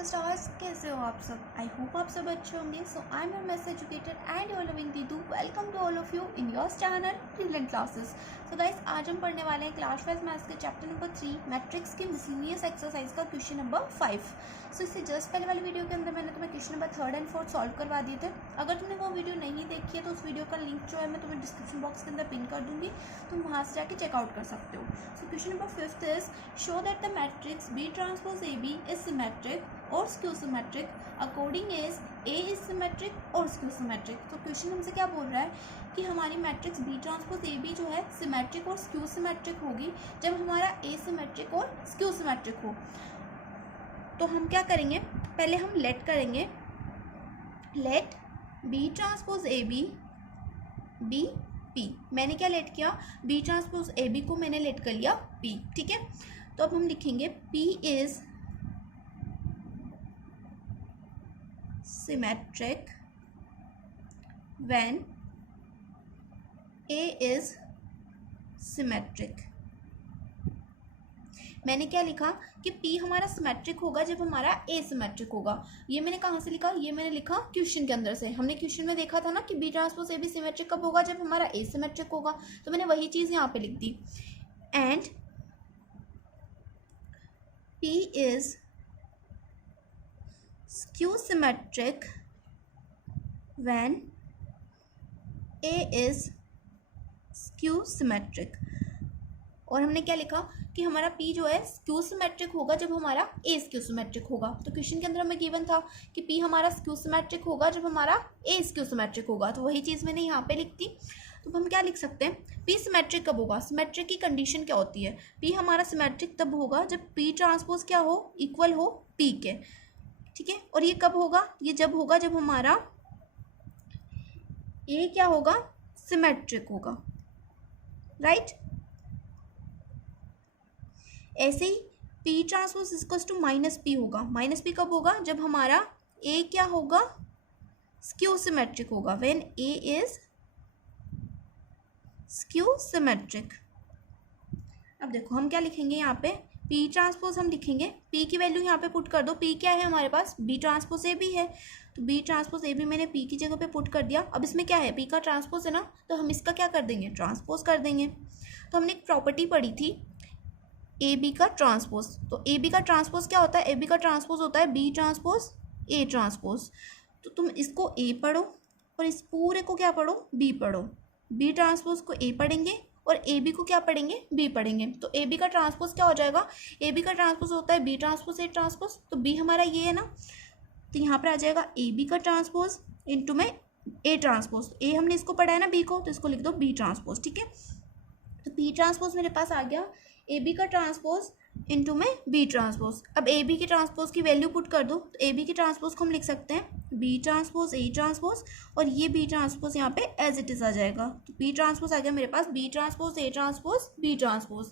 Superstars, कैसे हो आप सब। आई होप आप सब अच्छे होंगे। So I am your maths educator and your loving दीदू। Welcome to all of you in your channel brilliant classes. So guys, आज हम पढ़ने वाले हैं क्लास 5 मैथ्स के चैप्टर नंबर 3 मैट्रिक्स की मिसलिनियस एक्सरसाइज का क्वेश्चन नंबर 5। सो इससे जस्ट पहले वाली वीडियो के अंदर मैंने तुम्हें क्वेश्चन नंबर 3 एंड 4 सॉल्व करवा दिए थे। अगर तुमने वो वीडियो नहीं देखी है तो उस वीडियो का लिंक जो है मैं तुम्हें डिस्क्रिप्शन बॉक्स के अंदर पिन कर दूंगी, तुम वहाँ से जाके चेकआउट कर सकते हो। So question number 5 is show that the matrix B transpose A B is symmetric और skew symmetric according as A is symmetric और स्क्यू सिमेट्रिक। तो क्वेश्चन हमसे क्या बोल रहा है कि हमारी matrix B transpose A B जो है सिमेट्रिक और स्क्यू सिमेट्रिक होगी जब हमारा ए सिमेट्रिक और स्क्यू सिमेट्रिक हो। तो हम क्या करेंगे, पहले हम लेट करेंगे, let B transpose A B B P. मैंने क्या लेट किया, बी ट्रांसपोज ए बी को मैंने लेट कर लिया पी। ठीक है, तो अब हम लिखेंगे P is symmetric when A is symmetric। मैंने क्या लिखा कि P हमारा सिमेट्रिक होगा जब हमारा A सिमेट्रिक होगा। ये मैंने कहाँ से लिखा, ये मैंने लिखा क्वेश्चन के अंदर से। हमने क्वेश्चन में देखा था ना कि B transpose A B symmetric कब होगा, जब हमारा A सिमेट्रिक होगा। तो मैंने वही चीज़ यहाँ पे लिख दी। And P is skew symmetric when A is skew symmetric। और हमने क्या लिखा कि हमारा P जो है स्क्यू सिमेट्रिक होगा जब हमारा A स्क्यू सिमेट्रिक होगा। तो क्वेश्चन के अंदर हमें गिवन था कि P हमारा स्क्यू सिमेट्रिक होगा जब हमारा A स्क्यू सिमेट्रिक होगा। तो वही चीज़ मैंने यहाँ पे लिख दी। तो हम क्या लिख सकते हैं, P सिमेट्रिक कब होगा, सिमेट्रिक की कंडीशन क्या होती है। P हमारा सिमेट्रिक तब होगा जब P ट्रांसपोज क्या हो, इक्वल हो P के। ठीक है, और ये कब होगा, ये जब होगा जब हमारा A क्या होगा, सिमेट्रिक होगा। राइट, ऐसे ही P transpose equals to minus P होगा। माइनस P कब होगा, जब हमारा A क्या होगा, स्क्यू सिमेट्रिक होगा। When A is skew symmetric. अब देखो हम क्या लिखेंगे यहाँ पे, P ट्रांसपोज हम लिखेंगे, P की वैल्यू यहाँ पे पुट कर दो। P क्या है हमारे पास, B ट्रांसपोज ए बी है। तो B ट्रांसपोज ए बी मैंने P की जगह पे पुट कर दिया। अब इसमें क्या है, P का ट्रांसपोज है ना, तो हम इसका क्या कर देंगे, ट्रांसपोज कर देंगे। तो हमने एक प्रॉपर्टी पढ़ी थी ए बी का ट्रांसपोज। तो ए बी का ट्रांसपोज क्या होता है, ए बी का ट्रांसपोज होता है B ट्रांसपोज ए ट्रांसपोज। तो तुम इसको ए पढ़ो और इस पूरे को क्या पढ़ो, B पढ़ो। B ट्रांसपोज को ए पढ़ेंगे और ए बी को क्या पढ़ेंगे, बी पढ़ेंगे। तो ए बी का ट्रांसपोज क्या हो जाएगा, ए बी का ट्रांसपोज होता है बी ट्रांसपोज ए ट्रांसपोज। तो बी हमारा ये है ना, तो यहाँ पर आ जाएगा ए बी का ट्रांसपोज इंटू में ए ट्रांसपोज। ए हमने इसको पढ़ा है ना बी को, तो इसको लिख दो बी ट्रांसपोज। ठीक है, तो बी ट्रांसपोज मेरे पास आ गया ए बी का ट्रांसपोज इंटू में बी ट्रांसपोज। अब ए बी के ट्रांसपोज की वैल्यू पुट कर दो। तो ए बी के ट्रांसपोज को हम लिख सकते हैं बी ट्रांसपोज ए ट्रांसपोज, और ये बी ट्रांसपोज यहाँ पे एज इट इज आ जाएगा। तो बी ट्रांसपोज आ गया मेरे पास B transpose A transpose B transpose.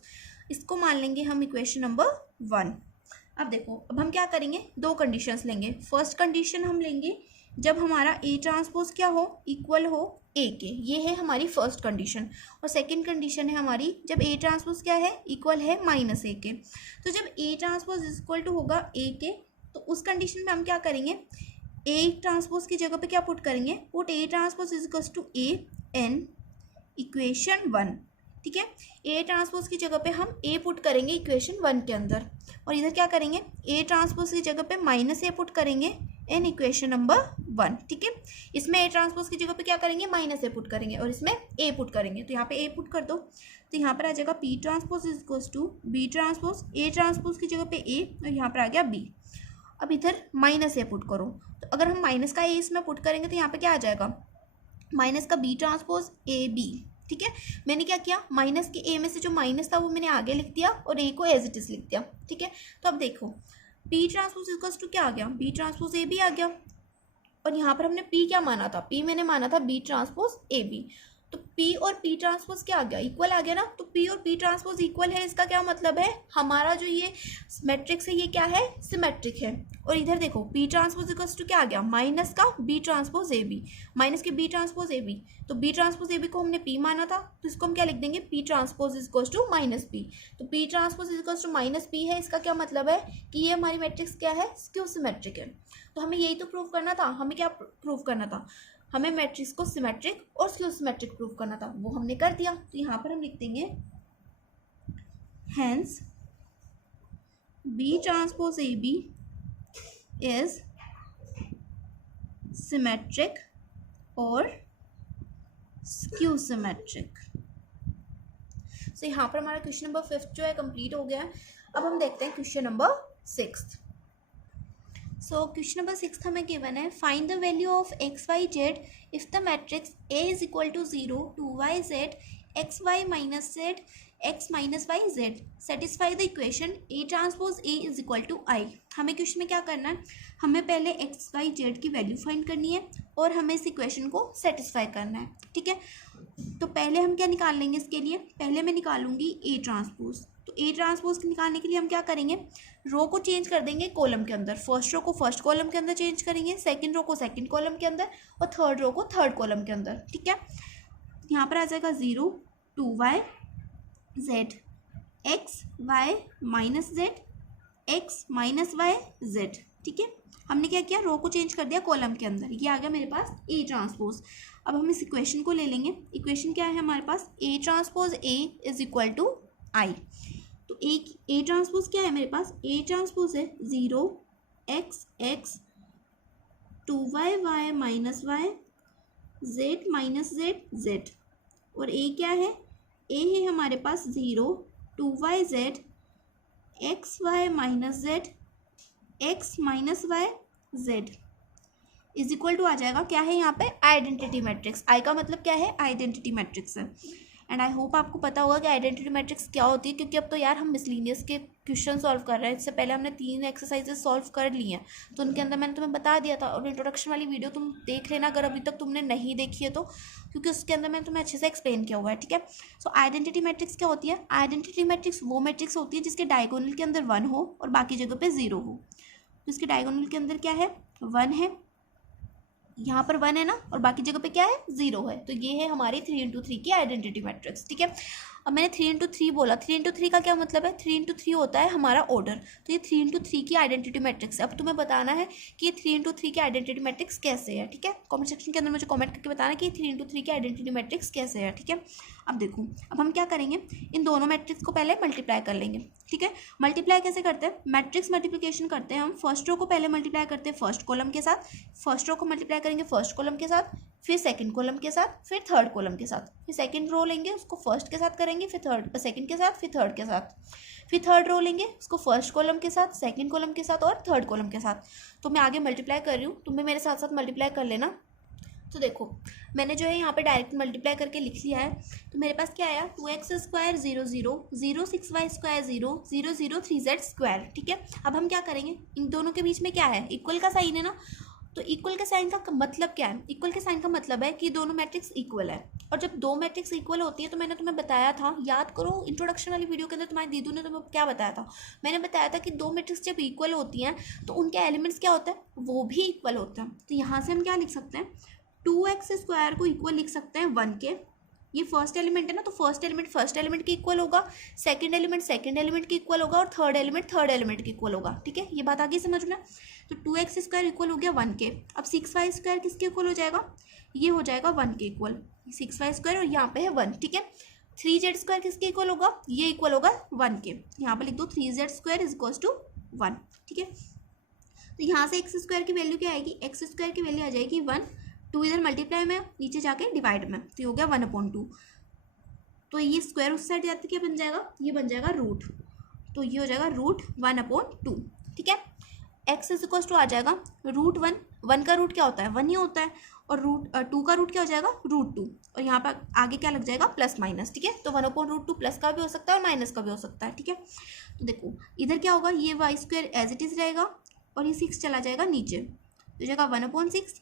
इसको मान लेंगे हम इक्वेशन नंबर 1। अब देखो, अब हम क्या करेंगे, दो कंडीशंस लेंगे। फर्स्ट कंडीशन हम लेंगे जब हमारा ए ट्रांसपोज क्या हो, इक्वल हो ए के। ये है हमारी फर्स्ट कंडीशन। और सेकंड कंडीशन है हमारी जब ए ट्रांसपोज क्या है, इक्वल है माइनस ए के। तो जब ए ट्रांसपोज इक्वल टू होगा ए के, तो उस कंडीशन में हम क्या करेंगे, ए ट्रांसपोज की जगह पे क्या पुट करेंगे, put A transpose is equals to A an equation 1। ठीक है, ए ट्रांसपोज की जगह पे हम ए पुट करेंगे इक्वेशन 1 के अंदर, और इधर क्या करेंगे, ए ट्रांसपोज की जगह पे माइनस ए पुट करेंगे इन इक्वेशन नंबर 1। ठीक है, इसमें ए ट्रांसपोज की जगह पे क्या करेंगे, माइनस ए पुट करेंगे, और इसमें ए पुट करेंगे। तो यहाँ पे ए पुट कर दो, तो यहाँ पर आ जाएगा P transpose is equals to B transpose, A transpose की जगह पे ए, और यहाँ पर आ गया बी। अब इधर माइनस ए पुट करो। तो अगर हम माइनस का ए इसमें पुट करेंगे तो यहाँ पे क्या आ जाएगा, माइनस का बी ट्रांसपोज ए बी। ठीक है, मैंने क्या किया, माइनस के ए में से जो माइनस था वो मैंने आगे लिख दिया और ए को एज इट इज लिख दिया। ठीक है, तो अब देखो पी ट्रांसपोज इक्वल्स टू क्या आ गया, बी ट्रांसपोज ए बी आ गया। और यहाँ पर हमने पी क्या माना था, पी मैंने माना था बी ट्रांसपोज ए बी। तो P और P ट्रांसपोज क्या आ गया, इक्वल आ गया ना। तो P और P ट्रांसपोज इक्वल है, इसका क्या मतलब है, हमारा जो ये मैट्रिक्स है ये क्या है, सिमेट्रिक है। और इधर देखो P ट्रांसपोज इक्वल्स टू क्या आ गया, माइनस का B transpose A B, minus के B ट्रांसपोज ए बी। तो B ट्रांसपोज ए बी को हमने P माना था, तो इसको हम क्या लिख देंगे, P transpose equals to minus P। तो P transpose equals to minus P है, इसका क्या मतलब है कि ये हमारी मैट्रिक्स क्या है, स्क्यू सिमेट्रिक है। तो हमें यही तो प्रूव करना था, हमें क्या प्रूव करना था, हमें मैट्रिक्स को सिमेट्रिक और स्क्यू सिमेट्रिक प्रूव करना था, वो हमने कर दिया। तो यहाँ पर हम लिख देंगे hence B transpose A B is symmetric और स्क्यू सिमेट्रिक। सो यहाँ पर हमारा क्वेश्चन नंबर 5 जो है कंप्लीट हो गया है। अब हम देखते हैं question number 6। So question number 6 हमें गिवन है, find the value of x y z if the matrix A is equal to 0 2y z x Y minus Z x minus Y z satisfy the equation A transpose A is equal to I. हमें question में क्या करना है, हमें पहले x y z की value find करनी है और हमें इस इक्वेशन को सेटिस्फाई करना है, ठीक है। तो पहले हम क्या निकाल लेंगे इसके लिए, पहले मैं निकालूंगी ए ट्रांसपोज। तो ए ट्रांसपोज निकालने के लिए हम क्या करेंगे, रो को चेंज कर देंगे कॉलम के अंदर, फर्स्ट रो को फर्स्ट कॉलम के अंदर चेंज करेंगे, सेकंड रो को सेकंड कॉलम के अंदर और थर्ड रो को थर्ड कॉलम के अंदर, ठीक है। यहाँ पर आ जाएगा 0 2y z x Y minus Z x minus Y Z, ठीक है। हमने क्या किया, रो को चेंज कर दिया कॉलम के अंदर, ये आ गया मेरे पास ए ट्रांसपोज। अब हम इस इक्वेशन को ले लेंगे, इक्वेशन क्या है हमारे पास, A transpose A is equal to I. तो ए ट्रांसपोज क्या है मेरे पास, ए ट्रांसपोज है 0 x x 2y y minus Y z minus z z. और ए क्या है, ए है हमारे पास 0 2y z x Y minus Z x minus Y z is equal to आ जाएगा, क्या है यहाँ पे, आइडेंटिटी मैट्रिक्स। आई का मतलब क्या है, आइडेंटिटी मैट्रिक्स है। एंड आई होप आपको पता होगा कि आइडेंटिटी मैट्रिक्स क्या होती है, क्योंकि अब तो यार हम मिसलिनियस के क्वेश्चन सॉल्व कर रहे हैं। इससे पहले हमने 3 एक्सरसाइजेस सॉल्व कर ली हैं, तो उनके अंदर मैंने तुम्हें बता दिया था। और इंट्रोडक्शन वाली वीडियो तुम देख लेना अगर अभी तक तुमने नहीं देखी है तो, क्योंकि उसके अंदर मैंने तुम्हें अच्छे से एक्सप्लेन किया हुआ है, ठीक है। सो आइडेंटिटी मैट्रिक्स क्या होती है, आइडेंटिटी मैट्रिक्स वो मैट्रिक्स होती है जिसके डायगोनल के अंदर 1 हो और बाकी जगह पे 0 हो। तो इसके डायगोनल के अंदर क्या है, 1 है, यहाँ पर 1 है ना, और बाकी जगह पे क्या है, 0 है। तो ये है हमारी 3x3 की आइडेंटिटी मैट्रिक्स, ठीक है। अब मैंने 3x3 बोला, 3x3 का क्या मतलब है, 3x3 होता है हमारा ऑर्डर। तो ये 3x3 की आइडेंटिटी मैट्रिक्स है। अब तुम्हें बताना है कि ये 3x3 की आइडेंटिटी मैट्रिक्स कैसे है, ठीक है। कमेंट सेक्शन के अंदर मुझे कमेंट करके बताना कि 3x3 की आइडेंटिटी मैट्रिक्स कैसे है, ठीक है। अब देखो, अब हम क्या करेंगे, इन दोनों मैट्रिक्स को पहले मल्टीप्लाई कर लेंगे, ठीक है। मल्टीप्लाई कैसे करते हैं, मैट्रिक्स मल्टीप्लिकेशन करते हैं हम, फर्स्ट रो को पहले मल्टीप्लाई करते हैं फर्स्ट कॉलम के साथ, फर्स्ट रो को मल्टीप्लाई करेंगे फर्स्ट कॉलम के साथ, फिर सेकंड कॉलम के साथ, फिर थर्ड कॉलम के साथ, फिर सेकंड रो लेंगे उसको फर्स्ट के साथ करेंगे, फिर थर्ड सेकंड के साथ, फिर थर्ड के साथ, फिर थर्ड रो लेंगे उसको फर्स्ट कॉलम के साथ, सेकंड कॉलम के साथ और थर्ड कॉलम के साथ। तो मैं आगे मल्टीप्लाई कर रही हूँ, तुम्हें मेरे साथ साथ मल्टीप्लाई कर लेना। तो देखो, मैंने जो है यहाँ पे डायरेक्ट मल्टीप्लाई करके लिख लिया है। तो मेरे पास क्या आया, 2x square 0 0 0 6y square 0 0 0 3z square, ठीक है। अब हम क्या करेंगे, इन दोनों के बीच में क्या है, इक्वल का साइन है ना। तो इक्वल के साइन का मतलब क्या है, इक्वल के साइन का मतलब है कि दोनों मैट्रिक्स इक्वल है। और जब दो मैट्रिक्स इक्वल होती है, तो मैंने तुम्हें बताया था, याद करो इंट्रोडक्शन वाली वीडियो के अंदर तुम्हारी दीदू ने तुम्हें क्या बताया था, मैंने बताया था कि दो मैट्रिक्स जब इक्वल होती हैं तो उनके एलिमेंट्स क्या होता है, वो भी इक्वल होता है। तो यहाँ से हम क्या लिख सकते हैं, 2x स्क्वायर को इक्वल लिख सकते हैं 1 के। ये फर्स्ट एलिमेंट है ना, तो फर्स्ट एलिमेंट के इक्वल होगा, सेकंड एलिमेंट के इक्वल होगा और थर्ड एलिमेंट के इक्वल होगा, ठीक है। ये बात आगे समझ में। तो 2x स्क्वायर इक्वल हो गया 1 के। अब 6y स्क्वायर किसके इक्वल हो जाएगा, ये हो जाएगा 1 के इक्वल, 6y स्क्वायर और यहाँ पे है 1, ठीक है। 3z स्क्वायर किसके इक्वल होगा, ये इक्वल होगा 1 के। यहाँ पर लिख दो 3z square is equal to 1, ठीक है। तो यहाँ से x स्क्वायर की वैल्यू क्या आएगी, x स्क्वायर की वैल्यू आ जाएगी 1, 2 इधर मल्टीप्लाई में, नीचे जाके डिवाइड में, तो ये हो गया 1/2। तो ये स्क्वायर उस साइड जाते क्या बन जाएगा, ये बन जाएगा रूट, तो ये हो जाएगा रूट 1/2, ठीक है। x इज इक्वल टू आ जाएगा रूट 1, 1 का रूट क्या होता है, 1 ही होता है, और रूट 2 का रूट क्या हो जाएगा, रूट 2, और यहाँ पर आगे क्या लग जाएगा, प्लस माइनस, ठीक है। तो 1/2 प्लस का भी हो सकता है और माइनस का भी हो सकता है, ठीक है। तो देखो इधर क्या होगा, ये y square as it is रहेगा और ये 6 चला जाएगा नीचे, तो जाएगा 1/6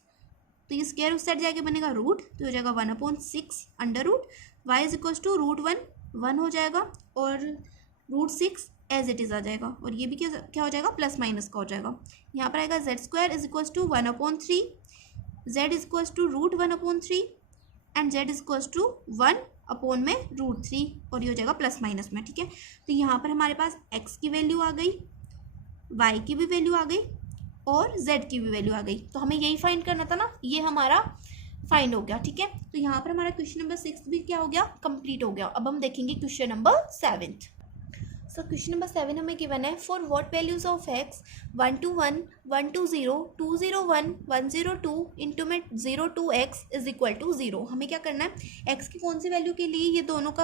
तो ये स्क्वायर उस साइड जाके बनेगा रूट, तो हो जाएगा 1/6 under root y is equal to √1 1 हो जाएगा और √6 एज इट इज़ आ जाएगा, और ये भी क्या हो जाएगा, प्लस माइनस का हो जाएगा। यहाँ पर आएगा z² is equal to 1/3, z is equal to √1/3 and z is equal to 1/√3, और ये हो जाएगा प्लस माइनस में। ठीक है, तो यहाँ पर हमारे पास x की वैल्यू आ गई, y की भी वैल्यू आ गई और z की भी वैल्यू आ गई। तो हमें यही फाइंड करना था ना, ये हमारा फाइंड हो गया। ठीक है, तो यहाँ पर हमारा क्वेश्चन नंबर 6 भी क्या हो गया, कंप्लीट हो गया। अब हम देखेंगे क्वेश्चन नंबर 7। सो क्वेश्चन नंबर 7 हमें गिवन है, for what values of x 1 to 1 1 to 0 2 0 1 1 0 2 into में 0 to x is equal to 0। हमें क्या करना है, x की कौन सी वैल्यू के लिए ये दोनों का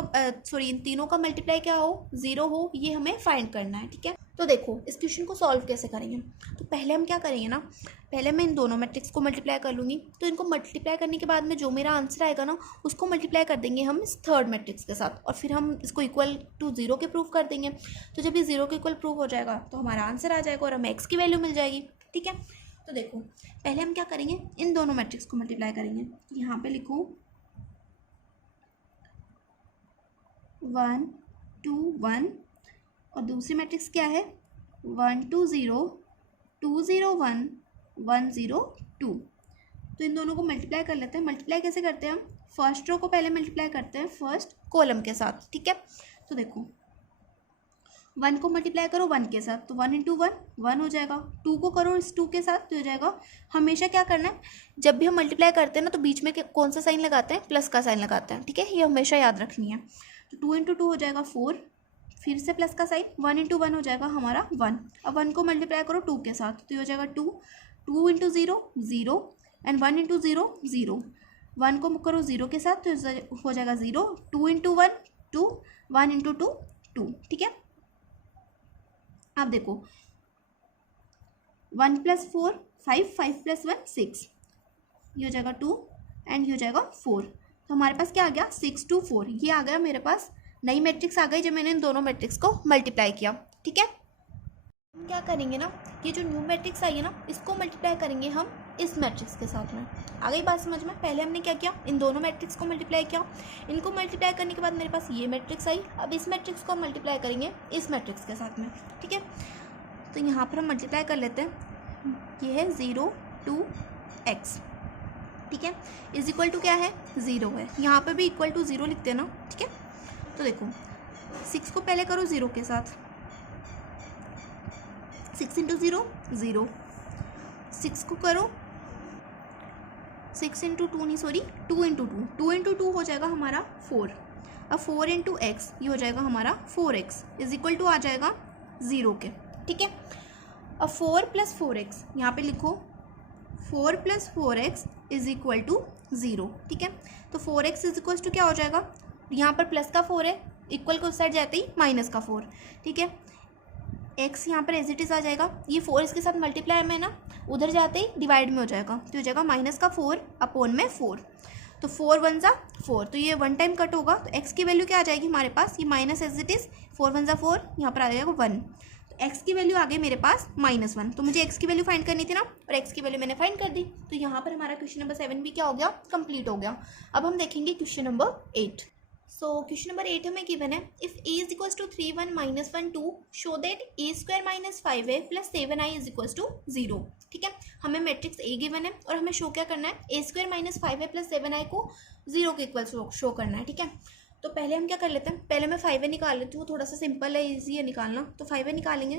इन तीनों का मल्टीप्लाई क्या हो, 0 हो, ये हमें फाइंड करना है। ठीक है, तो देखो इस क्वेश्चन को सॉल्व कैसे करेंगे। तो पहले हम क्या करेंगे ना, पहले मैं इन दोनों मैट्रिक्स को मल्टीप्लाई कर लूँगी, तो इनको मल्टीप्लाई करने के बाद में जो मेरा आंसर आएगा ना उसको मल्टीप्लाई कर देंगे हम इस थर्ड मैट्रिक्स के साथ, और फिर हम इसको इक्वल टू 0 के प्रूव कर देंगे। तो जब ये 0 के इक्वल प्रूव हो जाएगा तो हमारा आंसर आ जाएगा और हमें x की वैल्यू मिल जाएगी। ठीक है, तो देखो पहले हम क्या करेंगे, इन दोनों मैट्रिक्स को मल्टीप्लाई करेंगे। यहाँ पे लिखो 1 2 1 और दूसरी मैट्रिक्स क्या है 1 2 0 2 0 1 1 0 2। तो इन दोनों को मल्टीप्लाई कर लेते हैं। मल्टीप्लाई कैसे करते हैं हम, फर्स्ट रो को पहले मल्टीप्लाई करते हैं फर्स्ट कॉलम के साथ। ठीक है, तो देखो 1 को मल्टीप्लाई करो 1 के साथ, तो 1 इंटू 1 1 हो जाएगा। 2 को करो इस 2 के साथ, तो हो जाएगा। हमेशा क्या करना है, जब भी हम मल्टीप्लाई करते हैं ना तो बीच में कौन सा साइन लगाते हैं, प्लस का साइन लगाते हैं। ठीक है, ये हमेशा याद रखनी है। तो 2 इंटू 2 हो जाएगा 4, फिर से प्लस का साइन, 1 इंटू 1 हो जाएगा हमारा 1। अब 1 को मल्टीप्लाई करो 2 के साथ, तो ये हो जाएगा 2 2 इंटू 0 0 एंड 1 इंटू 0 0। 1 को करो 0 के साथ, तो हो जाएगा 0। 2 इंटू 1 2 1 इंटू 2 2। ठीक है, अब देखो 1 + 4 5 5 + 1 6, ये हो जाएगा 2 एंड ये हो जाएगा 4। तो हमारे पास क्या आ गया 6 2 4, ये आ गया मेरे पास नई मैट्रिक्स आ गई जब मैंने इन दोनों मैट्रिक्स को मल्टीप्लाई किया। ठीक है, हम क्या करेंगे ना, ये जो न्यू मैट्रिक्स आई है ना इसको मल्टीप्लाई करेंगे हम इस मैट्रिक्स के साथ में। आ गई बात समझ में। पहले हमने क्या किया, इन दोनों मैट्रिक्स को मल्टीप्लाई किया। इनको मल्टीप्लाई करने के बाद मेरे पास ये मैट्रिक्स आई। अब इस मैट्रिक्स को हम मल्टीप्लाई करेंगे इस मैट्रिक्स के साथ में। ठीक है, तो यहाँ पर हम मल्टीप्लाई कर लेते हैं। ये है 0 2 x। ठीक है, इज इक्वल टू क्या है 0 है, यहाँ पर भी इक्वल टू 0 लिखते हैं ना। ठीक है, तो देखो 6 को पहले करो 0 के साथ, 6 इंटू 0 0। 6 को करो 6 इंटू 2 नहीं सॉरी 2 इंटू 2, 2 इंटू 2 हो जाएगा हमारा 4। अब 4 इंटू एक्स, ये हो जाएगा हमारा 4x इज इक्वल टू आ जाएगा 0 के। ठीक है, अब 4 + 4x यहाँ पे लिखो 4 + 4x इज इक्वल टू 0। ठीक है, तो 4x इज इक्वल टू क्या हो जाएगा, यहाँ पर प्लस का 4 है, इक्वल को उस साइड जाते ही माइनस का 4। ठीक है, x यहाँ पर एज इट इज़ आ जाएगा। ये 4 इसके साथ मल्टीप्लाई में ना उधर जाते ही डिवाइड में हो जाएगा, तो हो जाएगा -4 अपॉन में 4। तो 4 1 ज़ा 4, तो ये 1 टाइम कट होगा, तो x की वैल्यू क्या आ जाएगी हमारे पास, ये माइनस एज इट इज़ 4 1 ज़ा 4, यहाँ पर आ जाएगा 1। तो x की वैल्यू आ गई मेरे पास -1। तो मुझे x की वैल्यू फाइंड करनी थी ना, और x की वैल्यू मैंने फाइंड कर दी। तो यहाँ पर हमारा क्वेश्चन नंबर 7 भी क्या हो गया, कंप्लीट हो गया। अब हम देखेंगे question number 8। So question number 8 हमें गिवन है, if a is equals to 3 1 -1 2 show that a² - 5a + 7i is equals to 0। ठीक है, हमें मैट्रिक्स a गिवन है और हमें शो क्या करना है, a² - 5a + 7i को 0 के इक्वल शो करना है। ठीक है, तो पहले हम क्या कर लेते हैं, पहले मैं 5a निकाल लेती हूँ, थोड़ा सा सिंपल है, ईजी है निकालना। तो 5a निकालेंगे,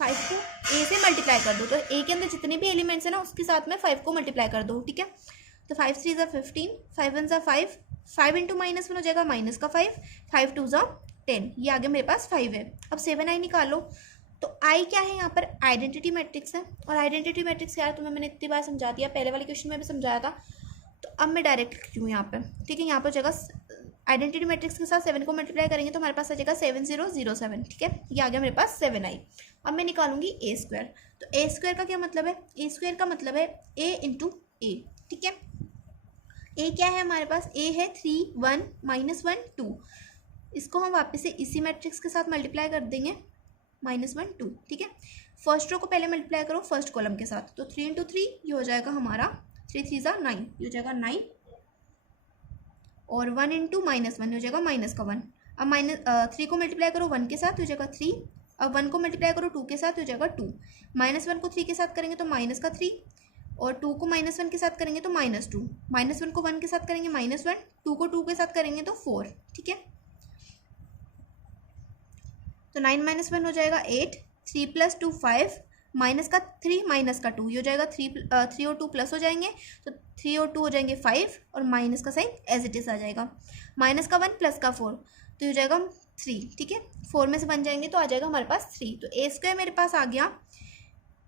5 को a से मल्टीप्लाई कर दो, तो a के अंदर जितने भी एलिमेंट्स हैं ना उसके साथ में 5 को मल्टीप्लाई कर दो। ठीक है, तो 5 3 ज़ा 15, 5 1 ज़ा 5, 5 इंटू -1 हो जाएगा माइनस का 5, 5 2 ज़ा 10, ये आगे मेरे पास 5 है। अब 7i निकालो, तो i क्या है यहाँ पर, आइडेंटिटी मैट्रिक्स है। और आइडेंटिटी मैट्रिक्स यार तुम्हें मैंने इतनी बार समझा दिया, पहले वाले क्वेश्चन में भी समझाया था, तो अब मैं डायरेक्ट लिखती हूँ यहाँ पर। ठीक है, यहाँ पर हो जाएगा आइडेंटिटी मैट्रिक्स के साथ 7 को मल्टीप्लाई करेंगे तो हमारे पास आ जाएगा 7 0 0 7। ठीक है, ये आ गया मेरे पास 7i। अब मैं निकालूंगी a²। तो a² का क्या मतलब है, a² का मतलब है a इंटू a। ठीक है, a क्या है हमारे पास, a है 3 1 -1 2। इसको हम वापस से इसी मैट्रिक्स के साथ मल्टीप्लाई कर देंगे, -1 2। ठीक है, फर्स्ट रो को पहले मल्टीप्लाई करो फर्स्ट कॉलम के साथ, तो 3 इंटू 3 ये हो जाएगा हमारा 3 3 ज़ा 9, ये हो जाएगा 9 और 1 इंटू -1 हो जाएगा -1। अब -3 को मल्टीप्लाई करो 1 के साथ हो जाएगा 3। अब 1 को मल्टीप्लाई करो 2 के साथ हो जाएगा 2। -1 को 3 के साथ करेंगे तो -3 और 2 को -1 के साथ करेंगे तो -2। -1 को 1 के साथ करेंगे -1, 2 को 2 के साथ करेंगे तो 4। ठीक है, तो 9 - 1 हो जाएगा 8, 3 + 2 5, माइनस का 3 माइनस का 2, ये हो जाएगा 3 और 2 प्लस हो जाएंगे तो 3 और 2 हो जाएंगे 5 और माइनस का साइन एज इट इज आ जाएगा। माइनस का 1 प्लस का 4 तो हो जाएगा 3। ठीक है, 4 में से बन जाएंगे तो आ जाएगा हमारे पास 3। तो ए स्क्वायर मेरे पास आ गया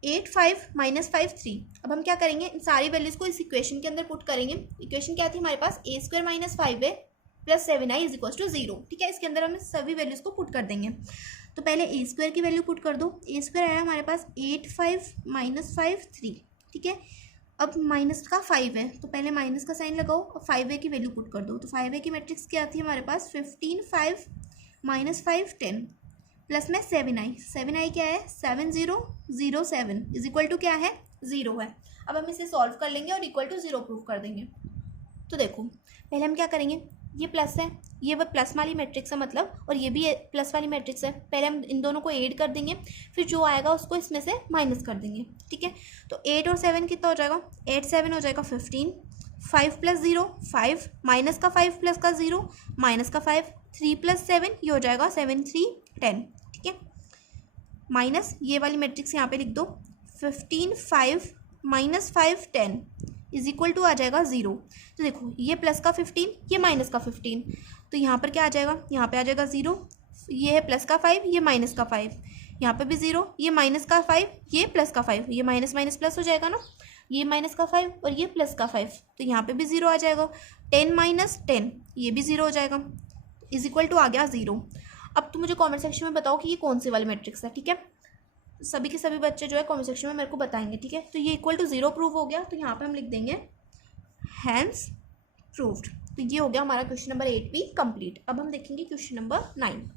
8 5 - 5 3। अब हम क्या करेंगे, इन सारी वैल्यूज़ को इस इक्वेशन के अंदर पुट करेंगे। इक्वेशन क्या थी हमारे पास, a स्क्वायर - 5a + 7i = 0। ठीक है, इसके अंदर हम सभी वैल्यूज़ को पुट कर देंगे। तो पहले ए स्क्वायर की वैल्यू पुट कर दो। ए स्क्वायर आया हमारे पास 8 5 - 5 3। ठीक है, अब माइनस का 5 है तो पहले माइनस का साइन लगाओ और 5a की वैल्यू पुट कर दो। तो 5a की मैट्रिक्स क्या थी हमारे पास, 15 5 - 5 10 प्लस में 7i। 7i क्या है, 7007 = क्या है, 0 है। अब हम इसे सॉल्व कर लेंगे और = 0 प्रूव कर देंगे। तो देखो पहले हम क्या करेंगे, ये प्लस है, ये वो प्लस वाली मैट्रिक्स है मतलब, और ये भी प्लस वाली मैट्रिक्स है। पहले हम इन दोनों को ऐड कर देंगे, फिर जो आएगा उसको इसमें से माइनस कर देंगे। ठीक है, तो 8 और 7 कितना हो जाएगा, 8 7 हो जाएगा 15, 5 + 0 5, माइनस का 5 प्लस का 0 माइनस का 5, 3 + 7 ये हो जाएगा 7 3 10। ठीक है, माइनस ये वाली मैट्रिक्स यहाँ पे लिख दो, 15 5 - 5 10 = आ जाएगा 0। तो देखो ये प्लस का 15, ये माइनस का 15, तो यहाँ पर क्या आ जाएगा, यहाँ पे आ जाएगा 0। ये है प्लस का 5, ये माइनस का 5, यहाँ पे भी 0, ये माइनस का 5, ये प्लस का 5, ये माइनस माइनस प्लस हो जाएगा ना, ये माइनस का 5 और ये प्लस का 5, तो यहाँ पे भी 0 आ जाएगा। 10 - 10 ये भी 0 हो जाएगा, = आ गया 0। अब तुम मुझे कॉमेंट सेक्शन में बताओ कि ये कौन सी वाली मैट्रिक्स है। ठीक है, सभी के सभी बच्चे जो है कमेंट सेक्शन में मेरे को बताएंगे। ठीक है, तो ये = 0 प्रूव हो गया, तो यहाँ पे हम लिख देंगे हैंस प्रूव्ड। तो ये हो गया हमारा क्वेश्चन नंबर 8 भी कंप्लीट। अब हम देखेंगे क्वेश्चन नंबर 9।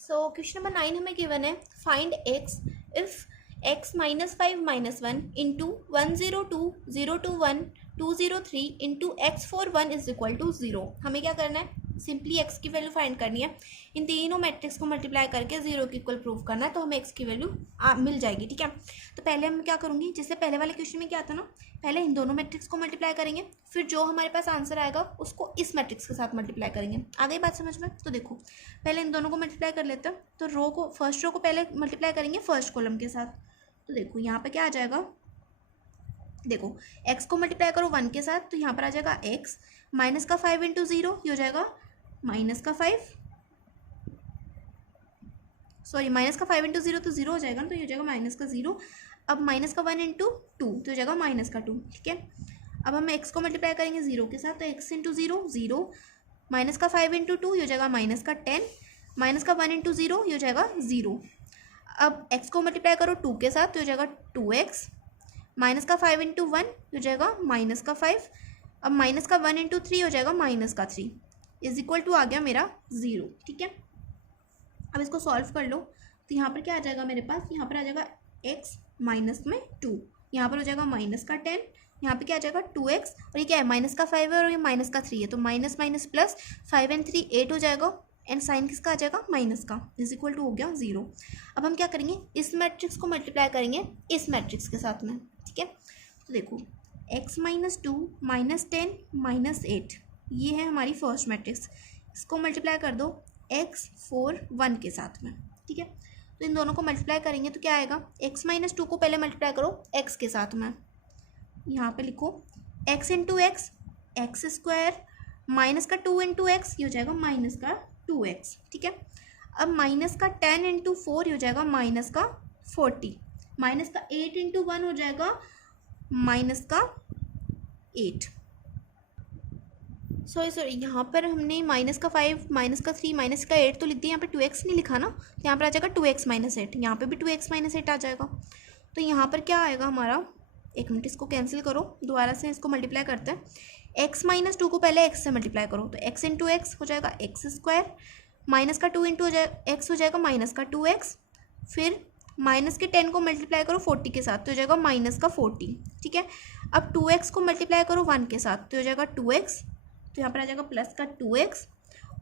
सो क्वेश्चन नंबर 9 हमें गिवन है, find x if x - 5 - 1 into 102 021 203 into x41 = 0। हमें क्या करना है, सिंपली x की वैल्यू फाइंड करनी है। इन तीनों मैट्रिक्स को मल्टीप्लाई करके 0 के इक्वल प्रूव करना है, तो हमें x की वैल्यू मिल जाएगी। ठीक है, तो पहले हम क्या करूँगी, जैसे पहले वाले क्वेश्चन में क्या था ना, पहले इन दोनों मैट्रिक्स को मल्टीप्लाई करेंगे, फिर जो हमारे पास आंसर आएगा उसको इस मैट्रिक्स के साथ मल्टीप्लाई करेंगे। आ गई बात समझ में। तो देखो पहले इन दोनों को मल्टीप्लाई कर लेते हैं, तो रो को, फर्स्ट रो को पहले मल्टीप्लाई करेंगे फर्स्ट कॉलम के साथ। तो देखो यहाँ पे क्या आ जाएगा, देखो x को मल्टीप्लाई करो 1 के साथ, तो यहाँ पर आ जाएगा x माइनस का 5 × 0, ये हो जाएगा माइनस का 5 × 0 तो 0 हो जाएगा ना, तो ये हो जाएगा माइनस का 0। अब माइनस का 1 × 2 तो हो जाएगा माइनस का 2। ठीक है, अब हम x को मल्टीप्लाई करेंगे 0 के साथ, तो x × 0 0, माइनस का 5 × 2 ये हो जाएगा माइनस का 10, माइनस का 1 × 0 ये हो जाएगा 0। अब x को मल्टीप्लाई करो 2 के साथ, तो हो जाएगा 2x, माइनस का 5 × 1 हो जाएगा माइनस का 5, अब माइनस का 1 × 3 हो जाएगा माइनस का 3 = आ गया मेरा 0। ठीक है, अब इसको सॉल्व कर लो, तो यहाँ पर क्या आ जाएगा मेरे पास, यहाँ पर आ जाएगा x माइनस में 2, यहाँ पर हो जाएगा माइनस का 10, यहाँ पे क्या आ जाएगा 2x, और ये क्या है माइनस का 5 है और ये माइनस का 3 है, तो माइनस माइनस प्लस 5 और 3 8 हो जाएगा, एंड साइन किसका आ जाएगा, माइनस का, = हो गया 0। अब हम क्या करेंगे, इस मैट्रिक्स को मल्टीप्लाई करेंगे इस मैट्रिक्स के साथ में। ठीक है, तो देखो x - 2 - 10 - 8 ये है हमारी फर्स्ट मैट्रिक्स, इसको मल्टीप्लाई कर दो x4 1 के साथ में। ठीक है, तो इन दोनों को मल्टीप्लाई करेंगे तो क्या आएगा, x - 2 को पहले मल्टीप्लाई करो x के साथ में, यहाँ पे लिखो x × x x², माइनस का 2 × x ये हो जाएगा माइनस का 2x। ठीक है, अब माइनस का 10 × 4 ये हो जाएगा माइनस का 40, माइनस का 8 × 1 हो जाएगा माइनस का 8। सॉरी यहाँ पर हमने माइनस का 5 माइनस का 3 माइनस का 8 तो लिख दिया, यहाँ पे 2x नहीं लिखा ना, तो यहाँ पर आ जाएगा 2x - 8, यहाँ पे भी 2x - 8 आ जाएगा। तो यहाँ पर क्या आएगा हमारा, एक मिनट इसको कैंसिल करो, दोबारा से इसको मल्टीप्लाई करते हैं। x - 2 को पहले x से मल्टीप्लाई करो, तो x × x हो जाएगा x², माइनस का 2 × x हो जाएगा माइनस का 2x, फिर माइनस के 10 को मल्टीप्लाई करो 40 के साथ तो हो जाएगा माइनस का 40, ठीक है। अब 2x को मल्टीप्लाई करो 1 के साथ तो हो जाएगा 2x, तो यहाँ पर आ जाएगा प्लस का 2x।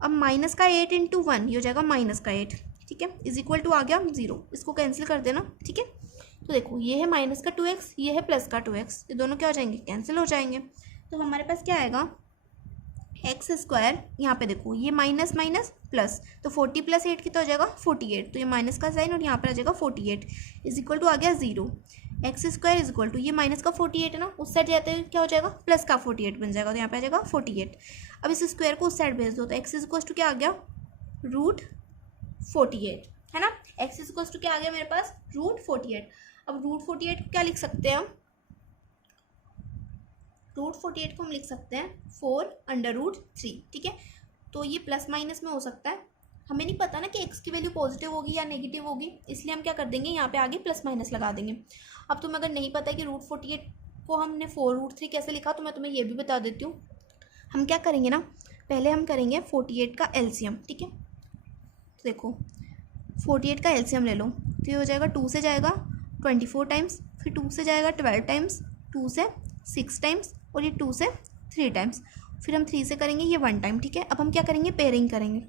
अब माइनस का 8 इंटू 1 ये हो जाएगा माइनस का 8, ठीक है, इज इक्वल टू आ गया 0, इसको कैंसिल कर देना, ठीक है। तो देखो ये है माइनस का 2x, ये है प्लस का 2x, ये दोनों क्या हो जाएंगे, कैंसिल हो जाएंगे। तो हमारे पास क्या आएगा, एक्स स्क्वायर, यहाँ पे देखो ये माइनस माइनस प्लस, तो 40 प्लस 8 कितना हो जाएगा 48, तो ये माइनस का साइन और यहाँ पर आ जाएगा 48 इज इक्वल टू आ गया 0। X square is equal to ये माइनस का 48 है ना, उस साइड जाते हैं क्या हो जाएगा प्लस का 48 बन जाएगा, तो यहाँ पे आ जाएगा 48। अब इस स्क्वायर को उस साइड भेज दो, तो एक्स इज इक्वल टू क्या आ गया √48, है ना। एक्स इज इक्वल टू क्या आ गया मेरे पास √48। अब √48 क्या लिख सकते हैं हम, √48 को हम लिख सकते हैं 4√3, ठीक है। तो ये प्लस माइनस में हो सकता है, हमें नहीं पता ना कि x की वैल्यू पॉजिटिव होगी या नेगेटिव होगी, इसलिए हम क्या कर देंगे यहाँ पे आगे प्लस माइनस लगा देंगे। अब तुम्हें अगर नहीं पता है कि √48 को हमने 4√3 कैसे लिखा, तो मैं तुम्हें ये भी बता देती हूँ। हम क्या करेंगे ना, पहले हम करेंगे 48 का एलसीएम, ठीक है। तो देखो 48 का एलसीएम ले लो, तो ये हो जाएगा 2 से जाएगा 24 टाइम्स, फिर 2 से जाएगा 12 टाइम्स, 2 से 6 टाइम्स और ये 2 से 3 टाइम्स, फिर हम 3 से करेंगे ये 1 टाइम, ठीक है। अब हम क्या करेंगे, पेयरिंग करेंगे,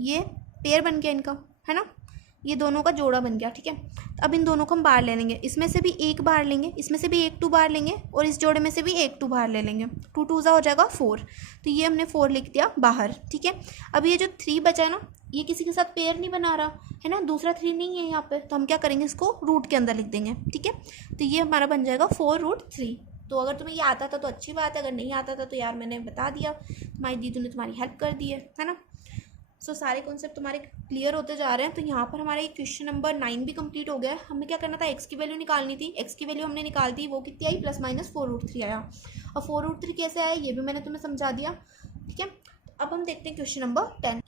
ये पेयर बन गया इनका, है ना, ये दोनों का जोड़ा बन गया, ठीक है। अब इन दोनों को हम बाहर ले लेंगे, इसमें से भी एक बाहर लेंगे, इसमें से भी एक 2 बाहर लेंगे और इस जोड़े में से भी एक 2 बाहर ले लेंगे, 2 2 हो जाएगा 4, तो ये हमने 4 लिख दिया बाहर, ठीक है। अब ये जो 3 बचा है ना, ये किसी के साथ पेयर नहीं बना रहा है ना, दूसरा 3 नहीं है यहाँ पे, तो हम क्या करेंगे, इसको रूट के अंदर लिख देंगे, ठीक है। तो ये हमारा बन जाएगा 4√3। तो अगर तुम्हें ये आता था तो अच्छी बात है, अगर नहीं आता था तो यार मैंने बता दिया, तुम्हारी दीदी ने तुम्हारी हेल्प कर दी है ना। सो सारे कॉन्सेप्ट तुम्हारे क्लियर होते जा रहे हैं। तो यहाँ पर हमारा ये क्वेश्चन नंबर 9 भी कंप्लीट हो गया है। हमें क्या करना था, एक्स की वैल्यू निकालनी थी, एक्स की वैल्यू हमने निकाल दी, वो कितनी आई, प्लस माइनस 4√3 आया। और 4√3 कैसे आया ये भी मैंने तुम्हें समझा दिया, ठीक है। अब हम देखते हैं question number 10।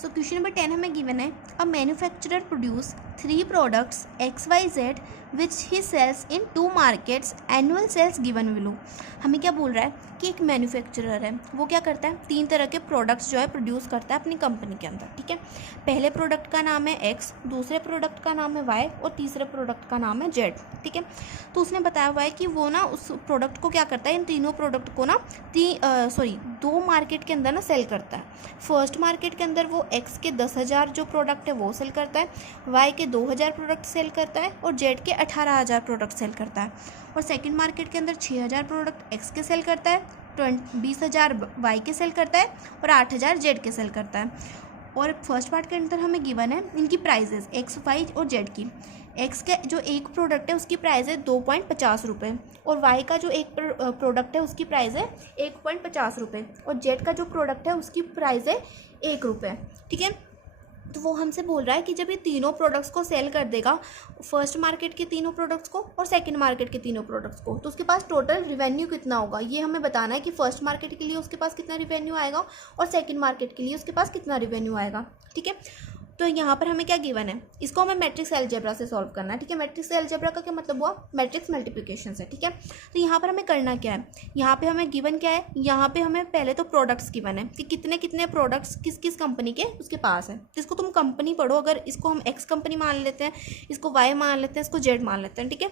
So question number 10 हमें गिवन है, a manufacturer produce 3 products XYZ which he sales in 2 markets, annual sales given below. हमें क्या बोल रहा है कि एक मैन्युफैक्चरर है, वो क्या करता है, 3 तरह के प्रोडक्ट्स जो है प्रोड्यूस करता है अपनी कंपनी के अंदर, ठीक है। पहले प्रोडक्ट का नाम है X, दूसरे प्रोडक्ट का नाम है Y और तीसरे प्रोडक्ट का नाम है Z, ठीक है। तो उसने बताया हुआ है कि वो ना उस प्रोडक्ट को क्या करता है, इन तीनों प्रोडक्ट को ना 2 मार्केट के अंदर ना सेल करता है। फर्स्ट मार्केट के अंदर वो X के 10,000 जो प्रोडक्ट है वो सेल करता है, Y के 2,000 प्रोडक्ट सेल करता है और Z के 18,000 प्रोडक्ट सेल करता है। और सेकंड मार्केट के अंदर 6,000 प्रोडक्ट X के सेल करता है, 20,000 Y के सेल करता है और 8,000 Z के सेल करता है। और फर्स्ट पार्ट के अंदर हमें गिवन है इनकी प्राइजेस X, Y और Z की। X के जो एक प्रोडक्ट है उसकी प्राइस है 2.50 रुपये और Y का जो एक प्रोडक्ट है उसकी प्राइस है 1.50 रुपये और Z का जो प्रोडक्ट है उसकी प्राइस है 1 रुपये, ठीक है। तो वो हमसे बोल रहा है कि जब ये तीनों प्रोडक्ट्स को सेल कर देगा, फर्स्ट मार्केट के तीनों प्रोडक्ट्स को और सेकंड मार्केट के तीनों प्रोडक्ट्स को, तो उसके पास टोटल रिवेन्यू कितना होगा, ये हमें बताना है कि फर्स्ट मार्केट के लिए उसके पास कितना रिवेन्यू आएगा और सेकंड मार्केट के लिए उसके पास कितना रिवेन्यू आएगा, ठीक है। तो यहाँ पर हमें क्या गिवन है, इसको हमें मैट्रिक्स अलजेब्रा से सॉल्व करना है, ठीक है। मैट्रिक्स अलजेब्रा का क्या मतलब हुआ, मैट्रिक्स मल्टीप्लिकेशन से, ठीक है। तो यहाँ पर हमें करना क्या है, यहाँ पे हमें गिवन क्या है, यहाँ पे हमें पहले तो प्रोडक्ट्स गिवन है कि कितने कितने प्रोडक्ट्स किस किस कंपनी के उसके पास है। तो इसको तुम कंपनी पढ़ो, अगर इसको हम एक्स कंपनी मान लेते हैं, इसको वाई मान लेते हैं, इसको जेड मान लेते हैं, ठीक है।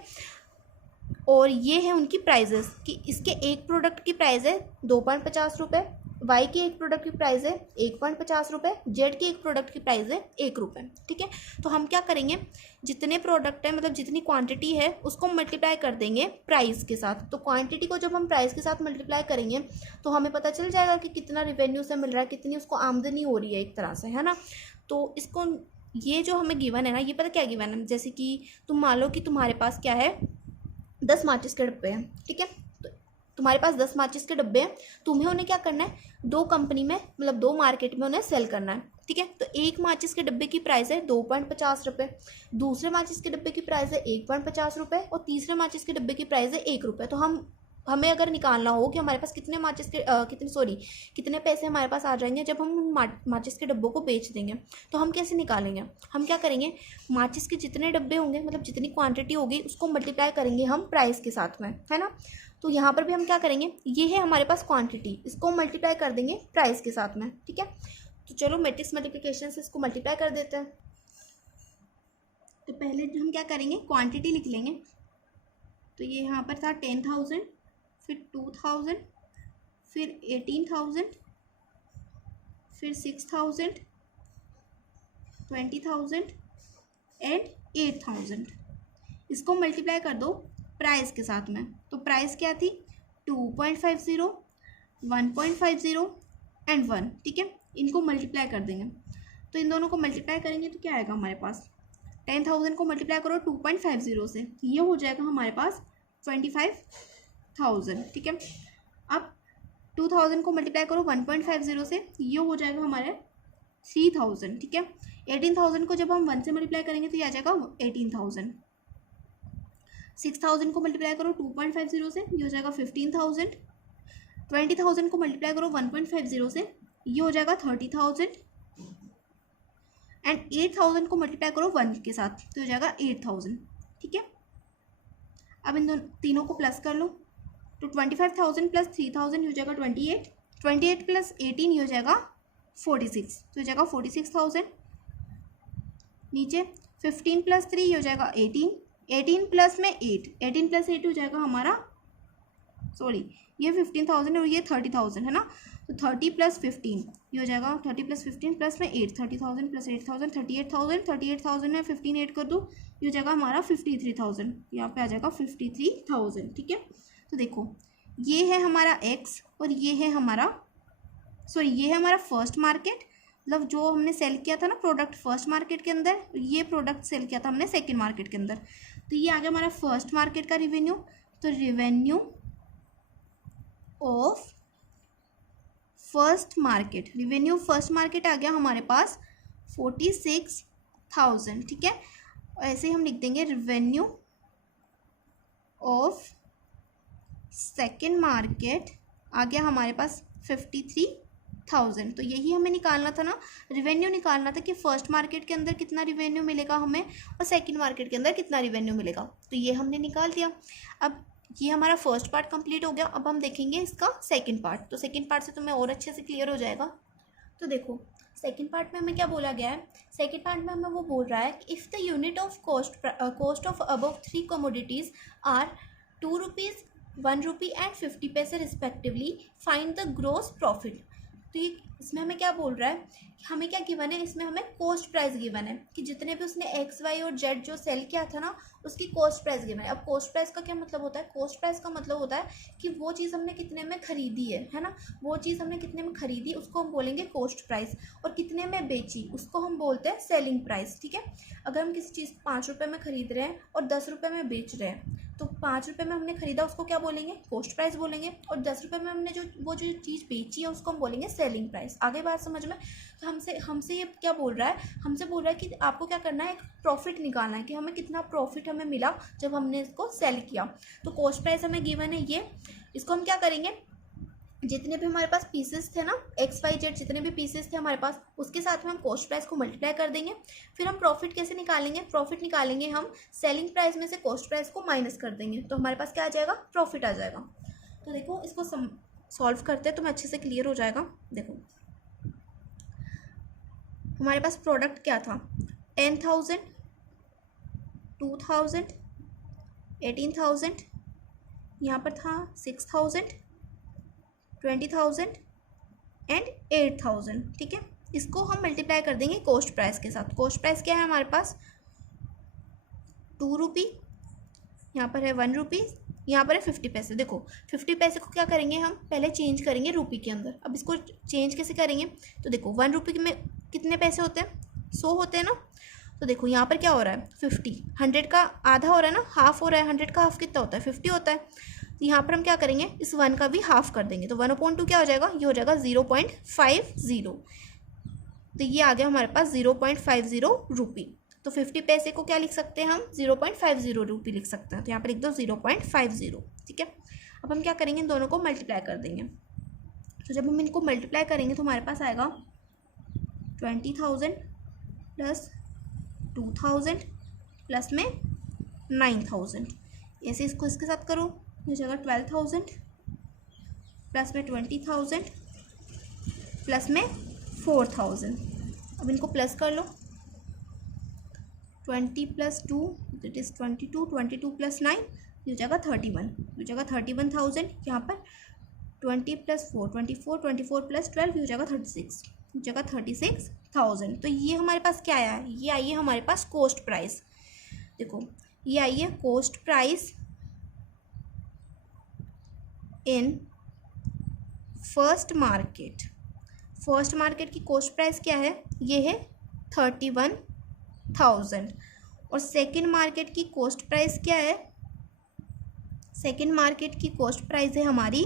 और ये है उनकी प्राइजेस कि इसके एक प्रोडक्ट की प्राइस है 2.50 रुपये, वाई की एक प्रोडक्ट की प्राइस है 1.50 रुपये, जेड की एक प्रोडक्ट की प्राइस है 1 रुपये, ठीक है। तो हम क्या करेंगे, जितने प्रोडक्ट है मतलब जितनी क्वांटिटी है उसको मल्टीप्लाई कर देंगे प्राइस के साथ। तो क्वांटिटी को जब हम प्राइस के साथ मल्टीप्लाई करेंगे तो हमें पता चल जाएगा कि कितना रिवेन्यू से मिल रहा है, कितनी उसको आमदनी हो रही है एक तरह से, है ना। तो इसको ये जो हमें गिवन है ना, ये पता क्या गिवन है, जैसे कि तुम मान लो कि तुम्हारे पास क्या है 10 माचिस के डब्बे हैं, ठीक है। तो तुम्हारे पास 10 माचिस के डब्बे हैं, तुम्हें उन्हें क्या करना है, 2 कंपनी में मतलब 2 मार्केट में उन्हें सेल करना है, ठीक है। तो एक माचिस के डब्बे की प्राइस है 2.50 रुपये, दूसरे माचिस के डब्बे की प्राइस है 1.50 रुपये और तीसरे माचिस के डब्बे की प्राइस है 1 रुपये। तो हमें अगर निकालना हो कि हमारे पास कितने माचिस के कितने पैसे हमारे पास आ जाएंगे जब हम उन माचिस के डब्बों को बेच देंगे, तो हम कैसे निकालेंगे, हम क्या करेंगे, माचिस के जितने डब्बे होंगे मतलब जितनी क्वांटिटी होगी उसको मल्टीप्लाई करेंगे हम प्राइस के साथ में, है ना। तो यहाँ पर भी हम क्या करेंगे, ये है हमारे पास क्वांटिटी, इसको मल्टीप्लाई कर देंगे प्राइस के साथ में, ठीक है। तो चलो मैट्रिक्स मल्टीप्लिकेशन से इसको मल्टीप्लाई कर देते हैं। तो पहले हम क्या करेंगे, क्वांटिटी लिख लेंगे। तो ये यहाँ पर था 10,000, फिर 2,000, फिर 18,000, फिर 6,000, 20,000 एंड 8,000। इसको मल्टीप्लाई कर दो प्राइस के साथ में। तो प्राइस क्या थी, 2.50, 1.50 एंड 1। ठीक है, इनको मल्टीप्लाई कर देंगे। तो इन दोनों को मल्टीप्लाई करेंगे तो क्या आएगा हमारे पास, 10,000 को मल्टीप्लाई करो 2.50 से, ये हो जाएगा हमारे पास 25,000। ठीक है, अब 2,000 को मल्टीप्लाई करो 1.50 से, ये हो जाएगा हमारे 3,000। ठीक है, 18,000 को जब हम 1 से मल्टीप्लाई करेंगे तो ये आ जाएगा 18,000। 6,000 को मल्टीप्लाई करो 2.50 से, ये हो जाएगा 15,000। 20,000 को मल्टीप्लाई करो 1.50 से, ये हो जाएगा 30,000। एंड 8,000 को मल्टीप्लाई करो 1 के साथ तो हो जाएगा 8,000। ठीक है, अब इन दोनों तीनों को प्लस कर लो। तो 25,000 प्लस 3,000 हो जाएगा 28, 28 प्लस 18 ये हो जाएगा 46, तो हो जाएगा 46,000। नीचे 15 प्लस 3 ये हो जाएगा 18, 18 प्लस में 8, 18 प्लस 8 हो जाएगा हमारा, सॉरी ये 15,000 और ये 30,000 है ना। तो 30 प्लस 15 ये हो जाएगा 30 प्लस 15 प्लस में 8, 30,000 प्लस 8,000 38,000, 38,000 में 15 ऐड कर दो, ये हो जाएगा हमारा 53,000। यहाँ पे आ जाएगा 53,000। ठीक है, तो देखो ये है हमारा एक्स और ये है हमारा, सॉरी ये है हमारा फर्स्ट मार्केट, मतलब जो हमने सेल किया था ना प्रोडक्ट फर्स्ट मार्केट के अंदर, ये प्रोडक्ट सेल किया था हमने सेकेंड मार्केट के अंदर। तो ये आ गया हमारा फर्स्ट मार्केट का रिवेन्यू। तो revenue of first market, revenue first market आ गया हमारे पास 46,000। ठीक है, और ऐसे ही हम लिख देंगे रिवेन्यू ऑफ सेकेंड मार्केट आ गया हमारे पास 53,000। तो यही हमें निकालना था ना, रिवेन्यू निकालना था कि फर्स्ट मार्केट के अंदर कितना रिवेन्यू मिलेगा हमें और सेकंड मार्केट के अंदर कितना रिवेन्यू मिलेगा। तो ये हमने निकाल दिया। अब ये हमारा फर्स्ट पार्ट कंप्लीट हो गया। अब हम देखेंगे इसका सेकंड पार्ट। तो सेकंड पार्ट से तुम्हें और अच्छे से क्लियर हो जाएगा। तो देखो सेकंड पार्ट में हमें क्या बोला गया है, सेकंड पार्ट में हमें वो बोल रहा है कि if the unit of cost of above 3 commodities are 2 rupees, 1 rupee and 50 paise respectively, find the gross profit. तो ये इसमें हमें क्या बोल रहा है, हमें क्या गिवन है, इसमें हमें कॉस्ट प्राइस गिवन है कि जितने भी उसने एक्स वाई और जेड जो सेल किया था ना उसकी कॉस्ट प्राइस गिवन है। अब कॉस्ट प्राइस का क्या मतलब होता है, कॉस्ट प्राइस का मतलब होता है कि वो चीज़ हमने कितने में खरीदी है ना, वो चीज़ हमने कितने में खरीदी उसको हम बोलेंगे कॉस्ट प्राइस, और कितने में बेची उसको हम बोलते हैं सेलिंग प्राइस। ठीक है, अगर हम किसी चीज़ 5 रुपये में खरीद रहे हैं और 10 रुपये में बेच रहे हैं तो 5 रुपये में हमने खरीदा उसको क्या बोलेंगे, कॉस्ट प्राइस बोलेंगे, और 10 रुपये में हमने जो चीज़ बेची है उसको हम बोलेंगे सेलिंग प्राइस। आगे बात समझ में। तो हमसे ये क्या बोल रहा है, हमसे बोल रहा है कि आपको क्या करना है, एक प्रॉफिट निकालना है कि हमें कितना प्रॉफिट हमें मिला जब हमने इसको सेल किया। तो कॉस्ट प्राइस हमें गिवन है ये, इसको हम क्या करेंगे, जितने भी हमारे पास पीसेस थे ना एक्स वाई जेड, जितने भी पीसेस थे हमारे पास उसके साथ में हम कॉस्ट प्राइस को मल्टीप्लाई कर देंगे। फिर हम प्रॉफिट कैसे निकालेंगे, प्रॉफिट निकालेंगे हम सेलिंग प्राइस में से कॉस्ट प्राइस को माइनस कर देंगे, तो हमारे पास क्या आ जाएगा, प्रॉफिट आ जाएगा। तो देखो इसको सॉल्व करते हैं तो मैं अच्छे से क्लियर हो जाएगा। देखो हमारे पास प्रोडक्ट क्या था, 10,000, 2,000, 18,000, यहाँ पर था 6,000, 20,000 एंड 8,000। ठीक है, इसको हम मल्टीप्लाई कर देंगे कॉस्ट प्राइस के साथ। कॉस्ट प्राइस क्या है हमारे पास, 2 रुपी, यहाँ पर है 1 रुपी, यहाँ पर है 50 पैसे। देखो 50 पैसे को क्या करेंगे, हम पहले चेंज करेंगे रुपी के अंदर। अब इसको चेंज कैसे करेंगे, तो देखो 1 रुपी में कितने पैसे होते हैं, 100 होते हैं ना। तो देखो यहाँ पर क्या हो रहा है, 50, 100 का आधा हो रहा है ना, हाफ हो रहा है, 100 का हाफ कितना होता है, 50 होता है। तो यहाँ पर हम क्या करेंगे, इस 1 का भी हाफ कर देंगे, तो 1/2 क्या हो जाएगा, ये हो जाएगा 0.50। तो ये आ गया हमारे पास 0.50 रुपी। तो 50 पैसे को क्या लिख सकते हैं हम, 0.50 रुपी लिख सकते हैं। तो यहाँ पर लिख दो 0.50। ठीक है, अब हम क्या करेंगे, इन दोनों को मल्टीप्लाई कर देंगे। तो जब हम इनको मल्टीप्लाई करेंगे तो हमारे पास आएगा 20,000 प्लस 2,000 प्लस में 9,000। ऐसे इसको इसके साथ करो, हो जाएगा 12,000 प्लस में 20,000 प्लस में 4,000। अब इनको प्लस कर लो, 20 + 2 इट इज़ 22, 22 + 9 ये हो जाएगा 31, हो जाएगा 31,000। यहाँ पर 20 + 4 24, 24 + 12 ये हो जाएगा 36, हो जाएगा 36,000। तो ये हमारे पास क्या आया है, ये आई है हमारे पास कॉस्ट प्राइस। देखो ये आई है cost price in first market. First market की कॉस्ट प्राइस क्या है, ये है 31,000। और सेकंड मार्केट की कॉस्ट प्राइस क्या है, सेकंड मार्केट की कॉस्ट प्राइस है हमारी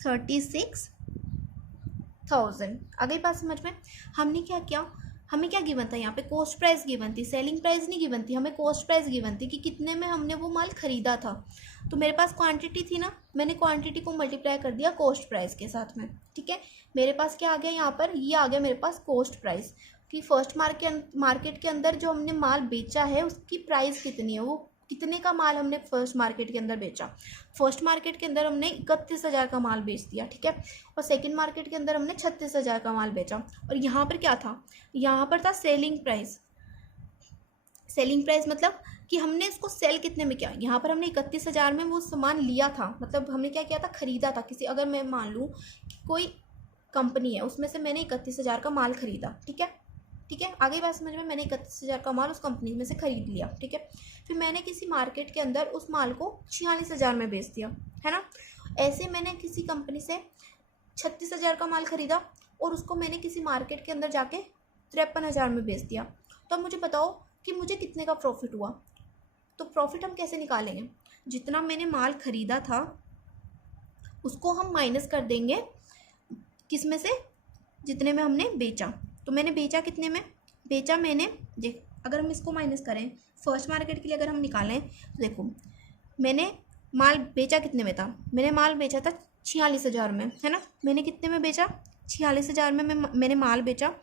36,000। आ गई बात समझ में। हमने क्या किया, हमें क्या गिवन था यहाँ पे, कॉस्ट प्राइस गिवन थी, सेलिंग प्राइस नहीं गिवन थी, हमें कॉस्ट प्राइस गिवन थी कि कितने में हमने वो माल खरीदा था। तो मेरे पास क्वांटिटी थी ना, मैंने क्वांटिटी को मल्टीप्लाई कर दिया कॉस्ट प्राइस के साथ में। ठीक है, मेरे पास क्या आ गया यहाँ पर, ये आ गया मेरे पास कॉस्ट प्राइस कि फर्स्ट मार्केट के अंदर जो हमने माल बेचा है उसकी प्राइस कितनी है, वो कितने का माल हमने फर्स्ट मार्केट के अंदर बेचा। फर्स्ट मार्केट के अंदर हमने 31,000 का माल बेच दिया। ठीक है, और सेकंड मार्केट के अंदर हमने 36,000 का माल बेचा। और यहाँ पर क्या था, यहाँ पर था सेलिंग प्राइस। सेलिंग प्राइस मतलब कि हमने इसको सेल कितने में किया। यहाँ पर हमने 31,000 में वो सामान लिया था, मतलब हमने क्या किया था, खरीदा था किसी, अगर मैं मान लूँ कि कोई कंपनी है उसमें से मैंने 31,000 का माल खरीदा। ठीक है, ठीक है, आगे बात समझ में, मैंने 31,000 का माल उस कंपनी में से खरीद लिया। ठीक है, फिर मैंने किसी मार्केट के अंदर उस माल को 46,000 में बेच दिया, है ना। ऐसे मैंने किसी कंपनी से 36,000 का माल खरीदा और उसको मैंने किसी मार्केट के अंदर जाके 53,000 में बेच दिया। तो अब मुझे बताओ कि मुझे कितने का प्रॉफिट हुआ। तो प्रॉफिट हम कैसे निकालेंगे, जितना मैंने माल खरीदा था उसको हम माइनस कर देंगे किस में से, जितने में हमने बेचा। तो मैंने बेचा कितने में, बेचा मैंने, अगर हम इसको माइनस करें फर्स्ट मार्केट के लिए अगर हम निकालें तो देखो मैंने माल बेचा कितने में था, मैंने माल बेचा था 46,000 में, है ना। मैंने कितने में बेचा, 46,000 में मैंने माल बेचा।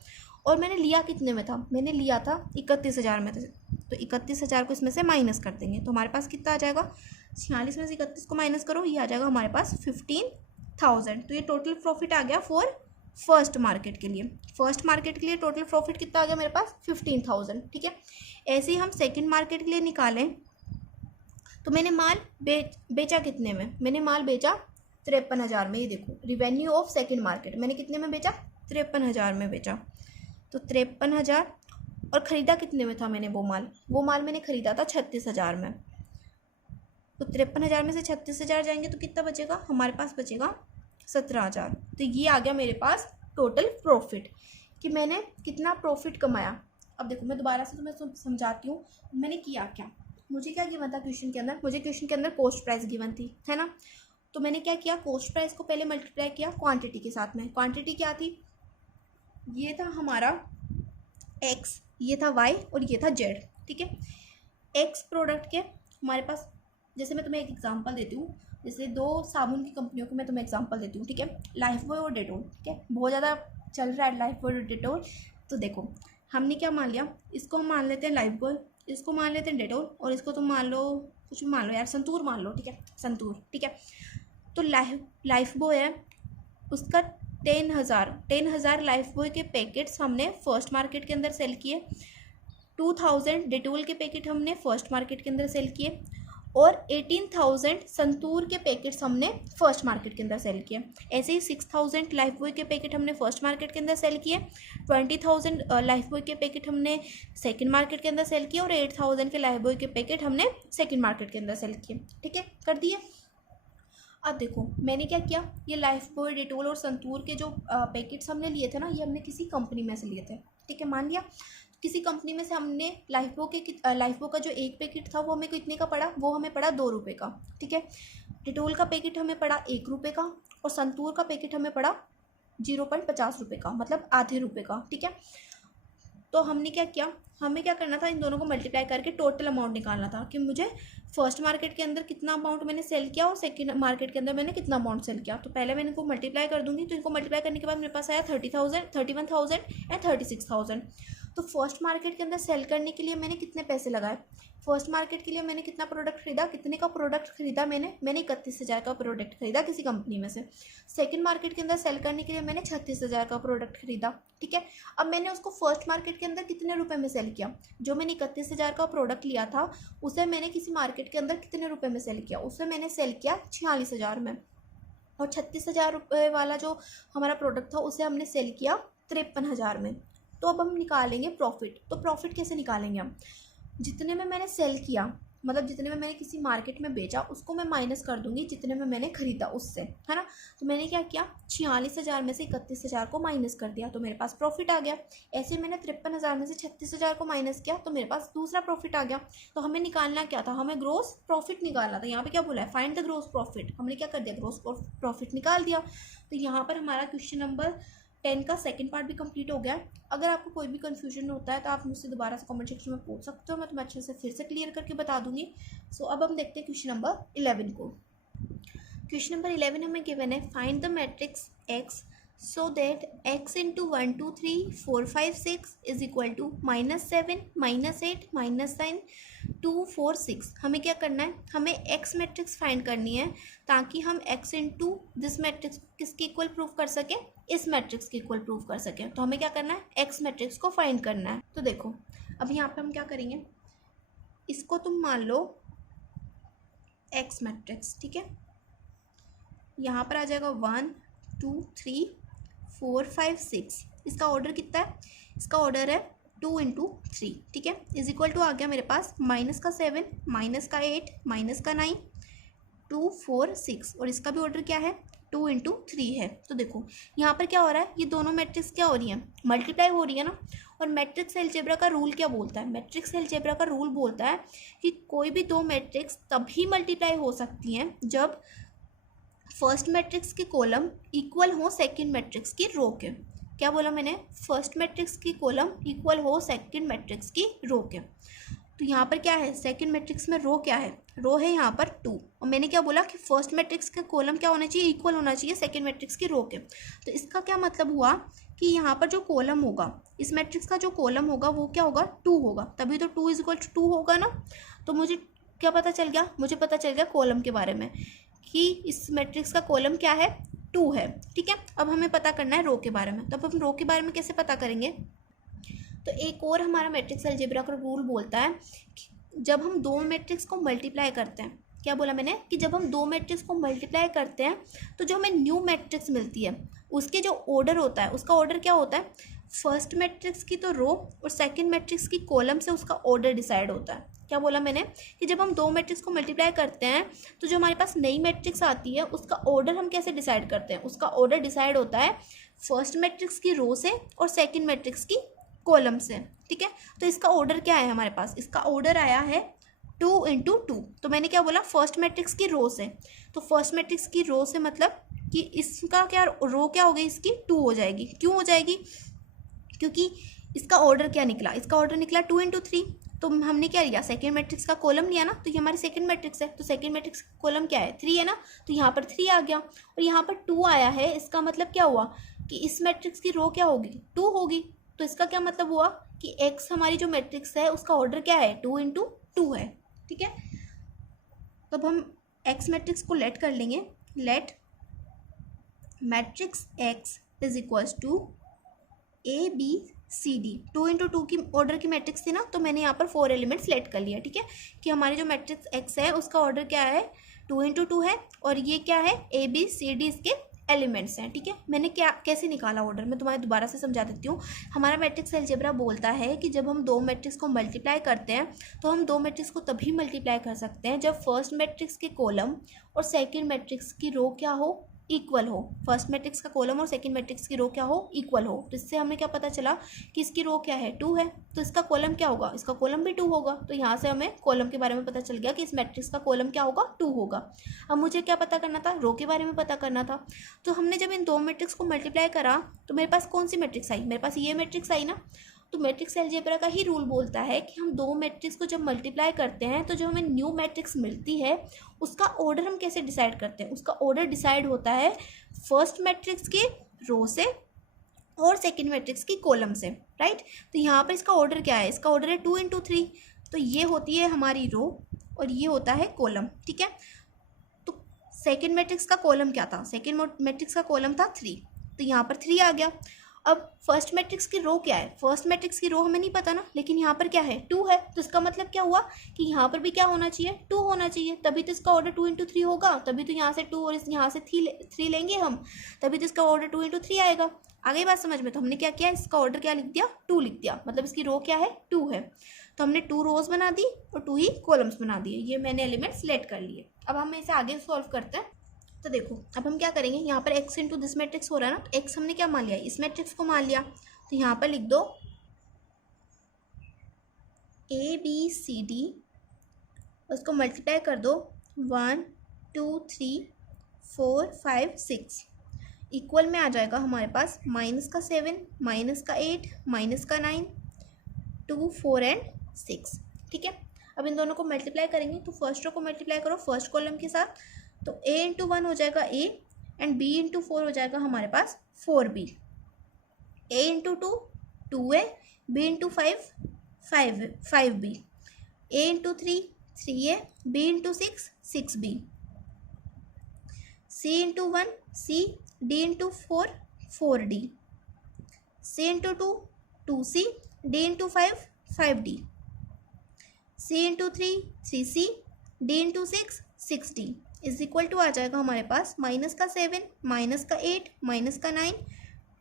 और मैंने लिया कितने में था, मैंने लिया था 31,000 में। तो 31,000 को इसमें से माइनस कर देंगे तो हमारे पास कितना आ जाएगा, 46 में से 31 को माइनस करो, ये आ जाएगा हमारे पास 15,000। तो ये टोटल प्रॉफिट आ गया फॉर फर्स्ट मार्केट के लिए। फर्स्ट मार्केट के लिए टोटल प्रॉफिट कितना आ गया मेरे पास, 15,000। ठीक है, ऐसे ही हम सेकंड मार्केट के लिए निकालें तो मैंने माल बेचा कितने में, मैंने माल बेचा 53,000 में। ये देखो रिवेन्यू ऑफ सेकंड मार्केट, मैंने कितने में बेचा, 53,000 में बेचा। तो 53,000 और ख़रीदा कितने में था मैंने वो माल मैंने ख़रीदा था 36,000 में। तो 53,000 में से 36,000 जाएंगे तो कितना बचेगा, हमारे पास बचेगा 17,000। तो ये आ गया मेरे पास टोटल प्रॉफिट कि मैंने कितना प्रॉफिट कमाया। अब देखो मैं दोबारा से तुम्हें समझाती हूँ मैंने किया क्या। मुझे क्या गिवन था क्वेश्चन के अंदर, मुझे क्वेश्चन के अंदर कॉस्ट प्राइस गिवन थी, है ना। तो मैंने क्या किया, कॉस्ट प्राइस को पहले मल्टीप्लाई किया क्वांटिटी के साथ में। क्वांटिटी क्या थी, ये था हमारा x, ये था y और ये था z। ठीक है, x प्रोडक्ट के हमारे पास, जैसे मैं तुम्हें एक एग्जांपल देती हूँ, जैसे 2 साबुन की कंपनियों को मैं तुम्हें एग्जांपल देती हूँ। ठीक है, लाइफ बॉय और डेटोल। ठीक है, बहुत ज़्यादा चल रहा है लाइफ बॉय और डेटोल। तो देखो हमने क्या मान लिया, इसको हम मान लेते हैं लाइफ बॉय, इसको मान लेते हैं डेटोल और इसको तुम मान लो कुछ भी मान लो यार, संतूर मान लो। ठीक है, संतूर। ठीक है, तो लाइफ बॉय है उसका 10,000 लाइफ बॉय के पैकेट्स हमने फर्स्ट मार्केट के अंदर सेल किए। 2,000 डेटोल के पैकेट हमने फर्स्ट मार्केट के अंदर सेल किए और 18,000 संतूर के पैकेट्स हमने फर्स्ट मार्केट के अंदर सेल किए। ऐसे ही 6,000 लाइफ बॉय के पैकेट हमने फर्स्ट मार्केट के अंदर सेल किए, 20,000 लाइफ बॉय के पैकेट हमने सेकंड मार्केट के अंदर सेल किए और 8,000 के लाइफ बॉय के पैकेट हमने सेकंड मार्केट के अंदर सेल किए। ठीक है, कर दिए। अब देखो मैंने क्या किया, ये लाइफ बॉय डेटोल और संतूर के जो पैकेट्स हमने लिए थे ना, ये हमने किसी कंपनी में से लिए थे। ठीक है, मान लिया किसी कंपनी में से हमने लाइफ बॉय का जो एक पैकेट था वो हमें कितने का पड़ा, वो हमें पड़ा 2 रुपये का। ठीक है, डेटोल का पैकेट हमें पड़ा 1 रुपये का और संतूर का पैकेट हमें पड़ा 0.50 रुपये का, मतलब आधे रुपये का। ठीक है, तो हमने क्या किया, हमें क्या करना था, इन दोनों को मल्टीप्लाई करके टोटल अमाउंट निकालना था कि मुझे फर्स्ट मार्केट के अंदर कितना अमाउंट मैंने सेल किया और सेकंड मार्केट के अंदर मैंने कितना अमाउंट सेल किया। तो पहले मैं इनको मल्टीप्लाई कर दूंगी, तो इनको मल्टीप्लाई करने के बाद मेरे पास आया 30,000, 31,000 एंड 36,000। तो फर्स्ट मार्केट के अंदर सेल करने के लिए मैंने कितने पैसे लगाए, फर्स्ट मार्केट के लिए मैंने कितना प्रोडक्ट खरीदा, कितने का प्रोडक्ट खरीदा मैंने 31,000 का प्रोडक्ट खरीदा किसी कंपनी में से। सेकंड मार्केट के अंदर सेल करने के लिए मैंने 36,000 का प्रोडक्ट खरीदा, ठीक है। अब मैंने उसको फर्स्ट मार्केट के अंदर कितने रुपए में सेल किया, जो मैंने 31,000 का प्रोडक्ट लिया था उसे मैंने किसी मार्केट के अंदर कितने रुपये में सेल किया, उसे मैंने सेल किया 46,000 में। और 36,000 रुपये वाला जो हमारा प्रोडक्ट था उसे हमने सेल किया 53,000 में। तो अब हम निकालेंगे प्रॉफिट। तो प्रॉफिट कैसे निकालेंगे हम, जितने में मैंने सेल किया, मतलब जितने में मैंने किसी मार्केट में बेचा उसको मैं माइनस कर दूंगी जितने में मैंने खरीदा उससे, है ना। तो मैंने क्या किया, 46,000 में से 31,000 को माइनस कर दिया तो मेरे पास प्रॉफिट आ गया। ऐसे मैंने 53,000 में से 36,000 को माइनस किया तो मेरे पास दूसरा प्रॉफिट आ गया। तो हमें निकालना क्या था, हमें ग्रोस प्रॉफिट निकालना था। यहाँ पे क्या बोला है, फाइंड द ग्रोस प्रॉफिट। हमने क्या कर दिया, ग्रोस प्रॉफिट निकाल दिया। तो यहाँ पर हमारा क्वेश्चन नंबर 10 का सेकंड पार्ट भी कंप्लीट हो गया है। अगर आपको कोई भी कंफ्यूजन होता है तो आप मुझसे दोबारा से कमेंट सेक्शन में पूछ सकते हो, मैं तुम्हें अच्छे से फिर से क्लियर करके बता दूंगी। सो अब हम देखते हैं क्वेश्चन नंबर 11 को। क्वेश्चन नंबर 11 हमें गिवन है, find the matrix X so that x into 1 2 3 4 5 6 is equal to -7 -8 -9 2 4 6। हमें क्या करना है, हमें x मैट्रिक्स फाइंड करनी है ताकि हम x इंटू दिस मैट्रिक्स किसके इक्वल प्रूफ कर सकें, इस मैट्रिक्स के इक्वल प्रूफ कर सकें। तो हमें क्या करना है, x मैट्रिक्स को फाइंड करना है। तो देखो अब यहाँ पे हम क्या करेंगे, इसको तुम मान लो x मैट्रिक्स, ठीक है। यहाँ पर आ जाएगा 1 2 3 4 5 6। इसका ऑर्डर कितना है, इसका ऑर्डर है 2 इंटू 3, ठीक है। इज इक्वल टू आ गया मेरे पास -7 -8 -9 2 4 6। और इसका भी ऑर्डर क्या है, 2 इंटू 3 है। तो देखो यहाँ पर क्या हो रहा है, ये दोनों मैट्रिक्स क्या हो रही हैं, मल्टीप्लाई हो रही है ना। और मैट्रिक्स अलजेब्रा का रूल क्या बोलता है, मैट्रिक्स अलजेब्रा का रूल बोलता है कि कोई भी दो मैट्रिक्स तभी मल्टीप्लाई हो सकती हैं जब फर्स्ट मैट्रिक्स के कॉलम इक्वल हो सेकंड मैट्रिक्स की रो के। क्या बोला मैंने, फर्स्ट मैट्रिक्स की कॉलम इक्वल हो सेकंड मैट्रिक्स की रो के। तो यहाँ पर क्या है, सेकंड मैट्रिक्स में रो क्या है, रो है यहाँ पर 2। और मैंने क्या बोला कि फर्स्ट मैट्रिक्स का कॉलम क्या होना चाहिए, इक्वल होना चाहिए सेकंड मैट्रिक्स की रो के। तो इसका क्या मतलब हुआ कि यहाँ पर जो कॉलम होगा, इस मैट्रिक्स का जो कॉलम होगा वो क्या होगा, 2 होगा, तभी तो 2 इज इक्वल टू 2 होगा ना। तो मुझे क्या पता चल गया, मुझे पता चल गया कॉलम के बारे में कि इस मैट्रिक्स का कॉलम क्या है, 2 है, ठीक है। अब हमें पता करना है रो के बारे में। तो अब हम रो के बारे में कैसे पता करेंगे, तो एक और हमारा मैट्रिक्स अलजेब्रा का रूल बोलता है कि जब हम दो मैट्रिक्स को मल्टीप्लाई करते हैं, क्या बोला मैंने कि जब हम दो मैट्रिक्स को मल्टीप्लाई करते हैं तो जो हमें न्यू मैट्रिक्स मिलती है उसके जो ऑर्डर होता है, उसका ऑर्डर क्या होता है, फर्स्ट मैट्रिक्स की तो रो और सेकंड मैट्रिक्स की कॉलम से उसका ऑर्डर डिसाइड होता है। क्या बोला मैंने कि जब हम दो मैट्रिक्स को मल्टीप्लाई करते हैं तो जो हमारे पास नई मैट्रिक्स आती है उसका ऑर्डर हम कैसे डिसाइड करते हैं, उसका ऑर्डर डिसाइड होता है फर्स्ट मैट्रिक्स की रो से और सेकंड मैट्रिक्स की कॉलम से, ठीक है। तो इसका ऑर्डर क्या है हमारे पास, इसका ऑर्डर आया है 2 इंटू 2। तो मैंने क्या बोला, फर्स्ट मैट्रिक्स की रो से, तो फर्स्ट मैट्रिक्स की रो से मतलब कि इसका क्या रो क्या हो गई, इसकी 2 हो जाएगी। क्यों हो जाएगी, क्योंकि इसका ऑर्डर क्या निकला, इसका ऑर्डर निकला 2 इंटू 3। तो हमने क्या लिया, सेकेंड मैट्रिक्स का कॉलम लिया ना, तो ये हमारी सेकेंड मैट्रिक्स है। तो सेकेंड मैट्रिक्स का कॉलम क्या है, 3 है ना, तो यहाँ पर 3 आ गया और यहाँ पर 2 आया है। इसका मतलब क्या हुआ कि इस मैट्रिक्स की रो क्या होगी, 2 होगी। तो इसका क्या मतलब हुआ कि x हमारी जो मैट्रिक्स है उसका ऑर्डर क्या है, 2 इंटू 2 है, ठीक है। तो अब हम x मैट्रिक्स को लेट कर लेंगे, let matrix x is equals to ABCD। 2 into 2 की ऑर्डर की मैट्रिक्स थी ना, तो मैंने यहाँ पर 4 एलिमेंट्स लेट कर लिया, ठीक है। कि हमारी जो मैट्रिक्स x है उसका ऑर्डर क्या है, 2 इंटू 2 है और ये क्या है, ABCD इसके एलिमेंट्स हैं, ठीक है। मैंने क्या कैसे निकाला ऑर्डर, मैं तुम्हारे दोबारा से समझा देती हूँ। हमारा मैट्रिक्स अलजेब्रा बोलता है कि जब हम दो मैट्रिक्स को मल्टीप्लाई करते हैं तो हम दो मैट्रिक्स को तभी मल्टीप्लाई कर सकते हैं जब फर्स्ट मैट्रिक्स के कॉलम और सेकंड मैट्रिक्स की रो क्या हो, इक्वल हो। फर्स्ट मैट्रिक्स का कॉलम और सेकंड मैट्रिक्स की रो क्या हो, इक्वल हो। तो इससे हमें क्या पता चला कि इसकी रो क्या है, 2 है, तो इसका कॉलम क्या होगा, इसका कॉलम भी 2 होगा। तो यहाँ से हमें कॉलम के बारे में पता चल गया कि इस मैट्रिक्स का कॉलम क्या होगा, 2 होगा। अब मुझे क्या पता करना था, रो के बारे में पता करना था। तो हमने जब इन दो मैट्रिक्स को मल्टीप्लाई करा तो मेरे पास कौन सी मैट्रिक्स आई, मेरे पास ये मैट्रिक्स आई ना। तो मैट्रिक्स अलजेब्रा का ही रूल बोलता है कि हम दो मैट्रिक्स को जब मल्टीप्लाई करते हैं तो जो हमें न्यू मैट्रिक्स मिलती है उसका ऑर्डर हम कैसे डिसाइड करते हैं, उसका ऑर्डर डिसाइड होता है फर्स्ट मैट्रिक्स के रो से और सेकंड मैट्रिक्स की कॉलम से, राइट। तो यहाँ पर इसका ऑर्डर क्या है, इसका ऑर्डर है 2 इंटू 3। तो ये होती है हमारी रो और ये होता है कॉलम, ठीक है। तो सेकेंड मैट्रिक्स का कॉलम क्या था, सेकेंड मैट्रिक्स का कॉलम था 3, तो यहाँ पर 3 आ गया। अब फर्स्ट मैट्रिक्स की रो क्या है, फर्स्ट मैट्रिक्स की रो हमें नहीं पता ना, लेकिन यहाँ पर क्या है 2 है, तो इसका मतलब क्या हुआ कि यहाँ पर भी क्या होना चाहिए 2 होना चाहिए, तभी तो इसका ऑर्डर 2 × 3 होगा, तभी तो यहाँ से 2 और यहाँ से 3 लेंगे हम, तभी तो इसका ऑर्डर 2 × 3 आएगा। आ गई बात समझ में। तो हमने क्या किया, इसका ऑर्डर क्या लिख दिया 2 लिख दिया, मतलब इसकी रो क्या है 2 है, तो हमने 2 रोज बना दी और 2 ही कॉलम्स बना दिए, ये मैंने एलिमेंट सेलेक्ट कर लिए। अब हम इसे आगे सॉल्व करते हैं। तो देखो अब हम क्या करेंगे, यहाँ पर x इंटू दिस मैट्रिक्स हो रहा है ना, तो x हमने क्या मान लिया, इस मैट्रिक्स को मान लिया, तो यहाँ पर लिख दो ABCD, उसको मल्टीप्लाई कर दो 1 2 3 4 5 6, इक्वल में आ जाएगा हमारे पास -7 -8 -9 2 4 एंड 6, ठीक है। अब इन दोनों को मल्टीप्लाई करेंगे, तो फर्स्ट रो को मल्टीप्लाई करो फर्स्ट कॉलम के साथ, तो a × 1 हो जाएगा a एंड b × 4 हो जाएगा हमारे पास 4b, a × 2 2a, b × 5 5b, a × 3 3a, b × 6 6b, c × 1 c, d × 4 4d, c × 2 2c, d × 5 5d, c × 3 3c, d × 6 6d is equal to आ जाएगा हमारे पास -7 -8 -9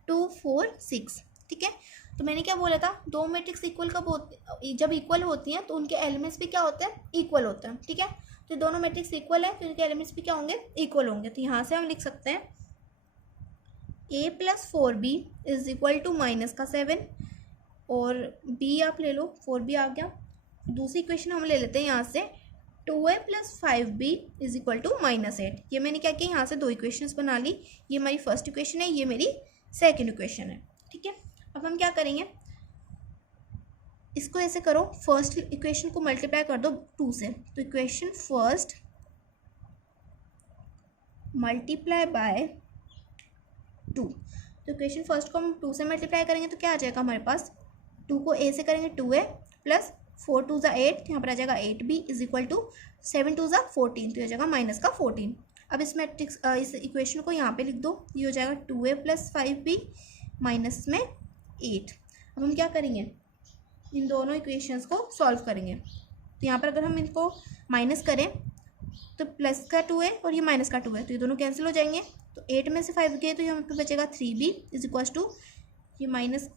2 4 6, ठीक है। तो मैंने क्या बोला था, दो मैट्रिक्स इक्वल कब होती, जब इक्वल होती हैं तो उनके एलिमेंट्स भी क्या होते हैं इक्वल होते हैं, ठीक है। तो दोनों मैट्रिक्स इक्वल है तो इनके एलिमेंट्स भी क्या होंगे इक्वल होंगे, तो यहाँ से हम लिख सकते हैं a + 4b is equal to -7 और b आप ले लो 4b आ गया। दूसरी इक्वेशन हम ले लेते हैं यहाँ से 2a + 5b is equal to -8, ये मैंने क्या किया यहाँ से दो इक्वेशंस बना ली, ये हमारी फर्स्ट इक्वेशन है, ये मेरी सेकंड इक्वेशन है, ठीक है। अब हम क्या करेंगे, इसको ऐसे करो, फर्स्ट इक्वेशन को मल्टीप्लाई कर दो 2 से, तो इक्वेशन फर्स्ट मल्टीप्लाई बाय 2, तो इक्वेशन फर्स्ट को हम 2 से मल्टीप्लाई करेंगे तो क्या आ जाएगा हमारे पास, 2 को a से करेंगे 2a प्लस 4 2 8, यहाँ पर आ जाएगा 8b इज इक्वल टू 7 2 14, तो ये जाएगा -14। अब इस मैट्रिक्स इस इक्वेशन को यहाँ पे लिख दो, ये हो जाएगा 2a + 5b माइनस में 8। अब हम क्या करेंगे, इन दोनों इक्वेशंस को सॉल्व करेंगे, तो यहाँ पर अगर हम इनको माइनस करें तो प्लस का 2 है और ये माइनस का 2 है, तो ये दोनों कैंसिल हो जाएंगे, तो 8 में से 5 गए तो यहाँ पर बचेगा 3b इज इक्वल टू ये minus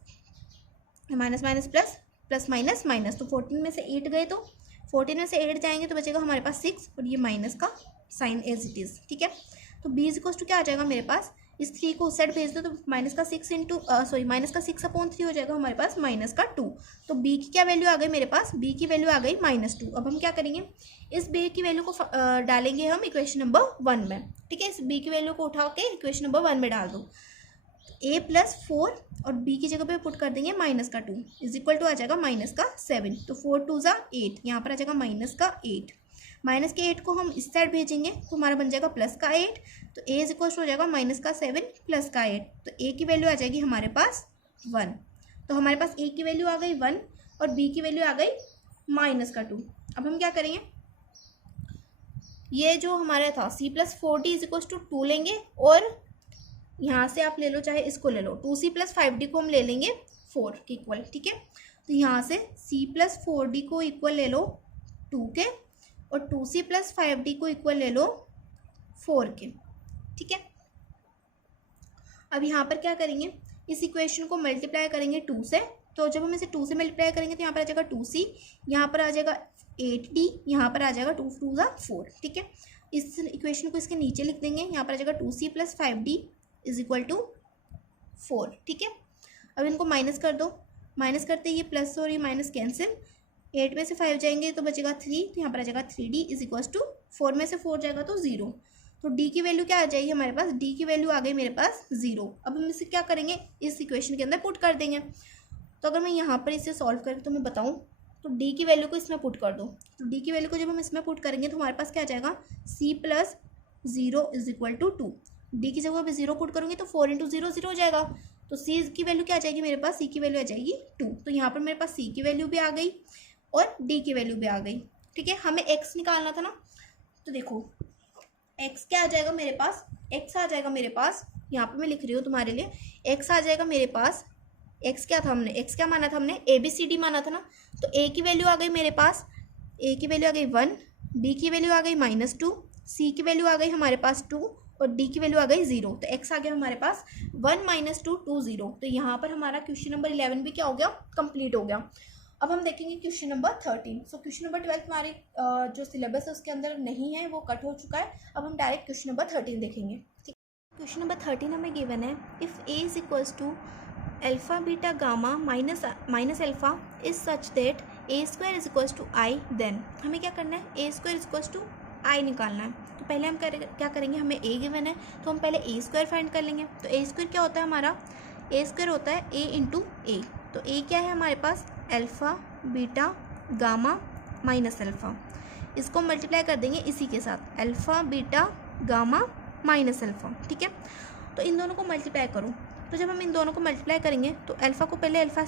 minus plus minus minus, तो 14 में से 8 गए तो 14 में से 8 जाएंगे तो बचेगा हमारे पास 6 और ये माइनस का साइन एज इट इज़, ठीक है। तो b इज इक्वल टू क्या आ जाएगा मेरे पास, इस 3 को उस साइड भेज दो तो -6/3 हो जाएगा हमारे पास -2, तो b की क्या वैल्यू आ गई मेरे पास, b की वैल्यू आ गई -2। अब हम क्या करेंगे, इस b की वैल्यू को डालेंगे हम इक्वेशन नंबर 1 में, ठीक है। इस b की वैल्यू को उठा के इक्वेशन नंबर 1 में डाल दो, a + 4 और b की जगह पे पुट कर देंगे -2 इज इक्वल टू आ जाएगा -7, तो 4 2 8, यहाँ पर आ जाएगा -8, -8 को हम इस साइड भेजेंगे तो हमारा बन जाएगा +8, तो a इज इक्वल टू हो जाएगा -7 +8, तो a की वैल्यू आ जाएगी हमारे पास 1, तो हमारे पास a की वैल्यू आ गई 1 और b की वैल्यू आ गई -2। अब हम क्या करेंगे, ये जो हमारा था c + 4d is equal to 2 लेंगे और यहाँ से आप ले लो चाहे इसको ले लो, 2c + 5d को हम ले लेंगे 4 के इक्वल, ठीक है। तो यहाँ से c + 4d को इक्वल ले लो 2 के और 2c + 5d को इक्वल ले लो 4 के, ठीक है। अब यहाँ पर क्या करेंगे, इस इक्वेशन को मल्टीप्लाई करेंगे 2 से, तो जब हम इसे 2 से मल्टीप्लाई करेंगे तो यहाँ पर आ जाएगा 2c, यहाँ पर आ जाएगा 8d, यहाँ पर आ जाएगा 2 2 4, ठीक है। इस इक्वेशन को इसके नीचे लिख देंगे, यहाँ पर आ जाएगा 2c + 5d is equal to 4, ठीक है। अब इनको माइनस कर दो, माइनस करते ये प्लस और ये माइनस कैंसिल, 8 में से 5 जाएंगे तो बचेगा 3, तो यहाँ पर आ जाएगा 3d इज इक्वल टू 4 में से 4 जाएगा तो 0, तो d की वैल्यू क्या आ जाएगी हमारे पास, d की वैल्यू आ गई मेरे पास 0। अब हम इसे क्या करेंगे, इस इक्वेशन के अंदर पुट कर देंगे, तो अगर मैं यहाँ पर इसे सॉल्व करके तो मैं बताऊँ तो d की वैल्यू को इसमें पुट कर दो, तो d की वैल्यू को जब हम इसमें पुट करेंगे तो हमारे पास क्या आ जाएगा, c + 0 is equal to 2, d की जगह पे 0 पुट करूँगी तो 4 × 0 0 हो जाएगा, तो c की वैल्यू क्या आ जाएगी मेरे पास, c की वैल्यू आ जाएगी 2, तो यहाँ पर मेरे पास c की वैल्यू भी आ गई और डी की वैल्यू भी आ गई। ठीक है, हमें एक्स निकालना था ना, तो देखो एक्स क्या आ जाएगा मेरे पास, एक्स आ जाएगा मेरे पास, यहाँ पे मैं लिख रही हूँ तुम्हारे लिए, एक्स आ जाएगा मेरे पास, एक्स क्या था, हमने एक्स क्या माना था, हमने ए बी सी डी माना था ना, तो ए की वैल्यू आ गई मेरे पास, ए की वैल्यू आ गई 1, बी की वैल्यू आ गई -2, सी की वैल्यू आ गई हमारे पास 2 और डी की वैल्यू आ गई 0। तो एक्स आ गया हमारे पास 1 - 2 2 0। तो यहाँ पर हमारा क्वेश्चन नंबर 11 भी क्या हो गया, कंप्लीट हो गया। अब हम देखेंगे क्वेश्चन नंबर 13। सो क्वेश्चन नंबर 12 हमारे जो सिलेबस है उसके अंदर नहीं है, वो कट हो चुका है। अब हम डायरेक्ट क्वेश्चन नंबर 13 देखेंगे। क्वेश्चन नंबर 13 हमें गिवन है, if A is equals to alpha beta gamma minus alpha is such that A square is equals to I, then हमें क्या करना है, A square is equals to I निकालना है। तो पहले हम क्या करेंगे, हमें ए गिवन है तो हम पहले ए स्क्वायर फाइंड कर लेंगे। तो ए स्क्वायर क्या होता है हमारा, ए स्क्वायर होता है ए इंटू ए। तो ए क्या है हमारे पास, alpha beta gamma minus alpha, इसको मल्टीप्लाई कर देंगे इसी के साथ, alpha beta gamma minus alpha. ठीक है, तो इन दोनों को मल्टीप्लाई करो। तो जब हम इन दोनों को मल्टीप्लाई करेंगे तो अल्फ़ा को पहले अल्फ़ा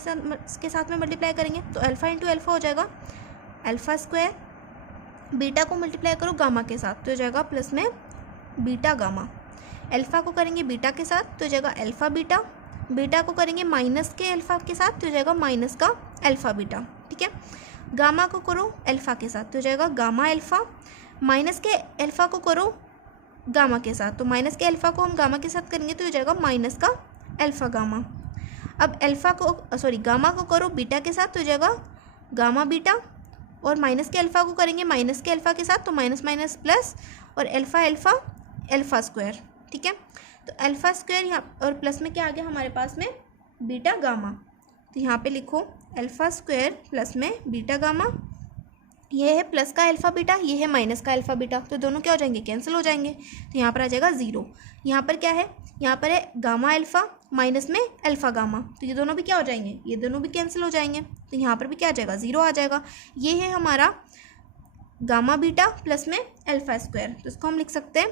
के साथ में मल्टीप्लाई करेंगे, तो अल्फ़ा इंटू अल्फ़ा हो जाएगा अल्फ़ा स्क्वायर, बीटा को मल्टीप्लाई करो गामा के साथ तो हो जाएगा प्लस में बीटा गामा, अल्फ़ा को करेंगे बीटा के साथ तो हो जाएगा अल्फ़ा बीटा, बीटा को करेंगे माइनस के अल्फ़ा के साथ तो हो जाएगा माइनस का अल्फ़ा बीटा। ठीक है, गामा को करो अल्फ़ा के साथ तो हो जाएगा गामा अल्फ़ा, माइनस के अल्फ़ा को करो गामा के साथ, तो माइनस के अल्फ़ा को हम गामा के साथ करेंगे तो हो जाएगा माइनस का अल्फ़ा गामा। अब गामा को करो बीटा के साथ तो हो जाएगा गामा बीटा, और माइनस के अल्फ़ा को करेंगे माइनस के अल्फ़ा के साथ तो माइनस माइनस प्लस, और अल्फ़ा अल्फ़ा अल्फ़ा स्क्वायर। ठीक है, तो अल्फ़ा स्क्वायर यहाँ और प्लस में क्या आ गया हमारे पास में बीटा गामा। तो यहाँ पे लिखो अल्फ़ा स्क्वायर प्लस में बीटा गामा, ये है प्लस का अल्फ़ा बीटा, ये है माइनस का अल्फ़ा बीटा, तो दोनों क्या हो जाएंगे, कैंसिल हो जाएंगे। तो यहाँ पर आ जाएगा 0। यहाँ पर क्या है, यहाँ पर है गामा अल्फ़ा माइनस में अल्फ़ा गामा, तो ये दोनों भी क्या हो जाएंगे, ये दोनों भी कैंसिल हो जाएंगे। तो यहाँ पर भी क्या आ जाएगा, 0 आ जाएगा। ये है हमारा गामा बीटा प्लस में अल्फ़ा स्क्वायर, तो इसको हम लिख सकते हैं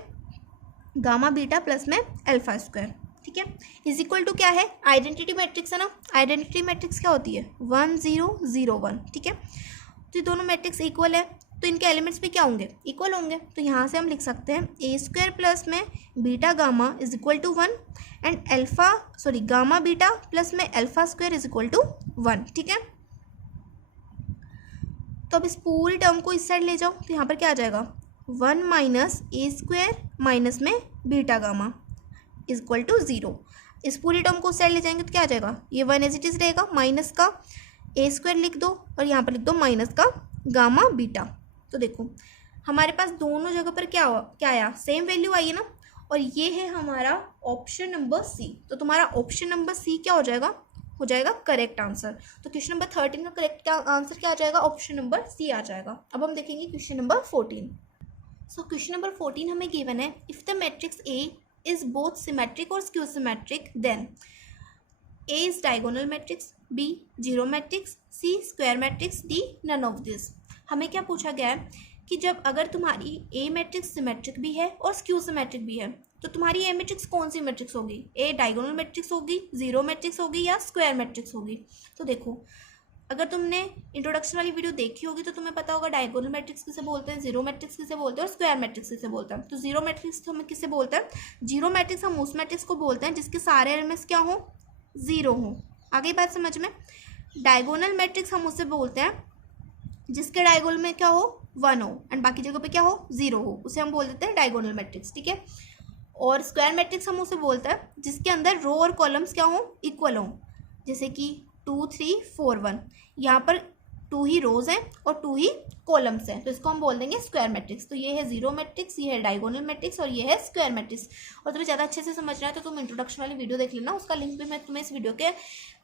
गामा बीटा प्लस में अल्फ़ा स्क्वायर। ठीक है, इज इक्वल टू क्या है, आइडेंटिटी मैट्रिक्स है ना, आइडेंटिटी मैट्रिक्स क्या होती है 1 0 0 1। ठीक है, तो ये दोनों मैट्रिक्स इक्वल है तो इनके एलिमेंट्स भी क्या होंगे, इक्वल होंगे। तो यहाँ से हम लिख सकते हैं ए स्क्वायर प्लस में beta gamma is equal to 1 and gamma beta plus में alpha square is equal to 1। ठीक है, तो अब इस पूरी टर्म को इस साइड ले जाओ तो यहाँ पर क्या आ जाएगा 1 माइनस ए स्क्वायर माइनस में beta gamma is equal to 0। इस पूरी टर्म को उस साइड ले जाएंगे तो क्या आ जाएगा, ये 1 एज इट इज़ रहेगा, माइनस का ए स्क्वायर लिख दो और यहाँ पर लिख दो माइनस का गामा बीटा। तो देखो हमारे पास दोनों जगह पर क्या आया, सेम वैल्यू आई है ना, और ये है हमारा ऑप्शन नंबर सी। तो तुम्हारा ऑप्शन नंबर सी क्या हो जाएगा करेक्ट आंसर। तो क्वेश्चन नंबर 13 का करेक्ट आंसर क्या आ जाएगा, ऑप्शन नंबर सी आ जाएगा। अब हम देखेंगे question number 14। So question number 14 हमें गिवन है, if the matrix A is both symmetric और skew symmetric then A is diagonal matrix, B zero matrix, C square matrix, D none of this. हमें क्या पूछा गया है कि जब अगर तुम्हारी ए मैट्रिक्स सिमेट्रिक भी है और स्क्यू सिमेट्रिक भी है तो तुम्हारी ए मैट्रिक्स कौन सी मैट्रिक्स होगी, ए डायगोनल मैट्रिक्स होगी, जीरो मैट्रिक्स होगी या स्क्वायर मैट्रिक्स होगी। तो देखो अगर तुमने इंट्रोडक्शन वाली वीडियो देखी होगी तो तुम्हें पता होगा डायगोनल मैट्रिक्स किसे बोलते हैं, जीरो मैट्रिक्स किसे बोलते हैं और स्क्वायर मैट्रिक्स किसे बोलते हैं। तो जीरो मैट्रिक्स तो हमें किसे बोलते हैं, जीरो मैट्रिक्स हम उस मैट्रिक्स को बोलते हैं जिसके सारे एलिमेंट्स क्या हो, जीरो हो। आगे बात समझ में। डायगोनल मैट्रिक्स हम उसे बोलते हैं जिसके डायगोनल में क्या हो 1 हो एंड बाकी जगह पे क्या हो 0 हो, उसे हम बोल देते हैं डायगोनल मैट्रिक्स। ठीक है, और स्क्वायर मैट्रिक्स हम उसे बोलते हैं जिसके अंदर रो और कॉलम्स क्या हो, इक्वल हो, जैसे कि 2 3 4 1, यहाँ पर 2 ही रोज हैं और 2 ही कॉलम्स हैं, तो इसको हम बोल देंगे स्क्वायर मैट्रिक्स। तो ये है जीरो मैट्रिक्स, ये है डायगोनल मैट्रिक्स और ये है स्क्वायर मैट्रिक्स। और तुम्हें ज़्यादा अच्छे से समझना है तो तुम इंट्रोडक्शन वाली वीडियो देख लेना, उसका लिंक भी मैं तुम्हें इस वीडियो के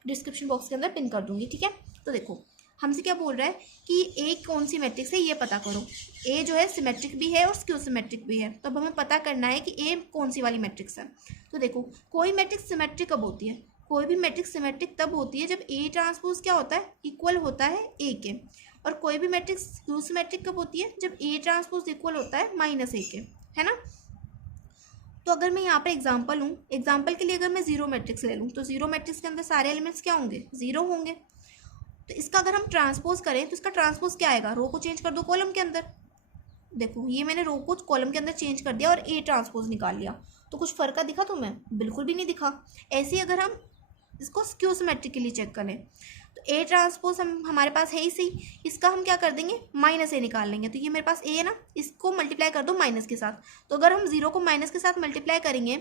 डिस्क्रिप्शन बॉक्स के अंदर पिन कर दूंगी। ठीक है, तो देखो हमसे क्या बोल रहा है कि ए कौन सी मैट्रिक्स है ये पता करो। ए जो है सिमेट्रिक भी है और स्क्यू सिमेट्रिक भी है, तो अब हमें पता करना है कि ए कौन सी वाली मैट्रिक्स है। तो देखो कोई मैट्रिक्स सिमेट्रिक कब होती है, कोई भी मैट्रिक्स सिमेट्रिक तब होती है जब ए ट्रांसपोज क्या होता है, इक्वल होता है ए के। और कोई भी मैट्रिक्स स्क्यू सिमेट्रिक कब होती है, जब ए ट्रांसपोज इक्वल होता है माइनस ए के, है ना। तो अगर मैं यहाँ पर एग्जाम्पल लूँ, एग्जाम्पल के लिए अगर मैं जीरो मैट्रिक्स ले लूँ तो जीरो मैट्रिक्स के अंदर सारे एलिमेंट्स क्या होंगे, जीरो होंगे। तो तो इसका अगर हम ट्रांसपोज करें तो इसका ट्रांसपोज क्या आएगा, रो को चेंज कर दो कॉलम के अंदर। देखो ये मैंने रो को कॉलम के अंदर चेंज कर दिया और ए ट्रांसपोज निकाल लिया, तो कुछ फ़र्क दिखा तुम्हें? बिल्कुल भी नहीं दिखा। ऐसे ही अगर हम इसको स्क्यू सिमेट्रिकली चेक करें तो ए ट्रांसपोज हमारे पास है ही सही, इसका हम क्या कर देंगे, माइनस ए निकाल लेंगे। तो ये मेरे पास ए है ना, इसको मल्टीप्लाई कर दो माइनस के साथ। तो अगर हम जीरो को माइनस के साथ मल्टीप्लाई करेंगे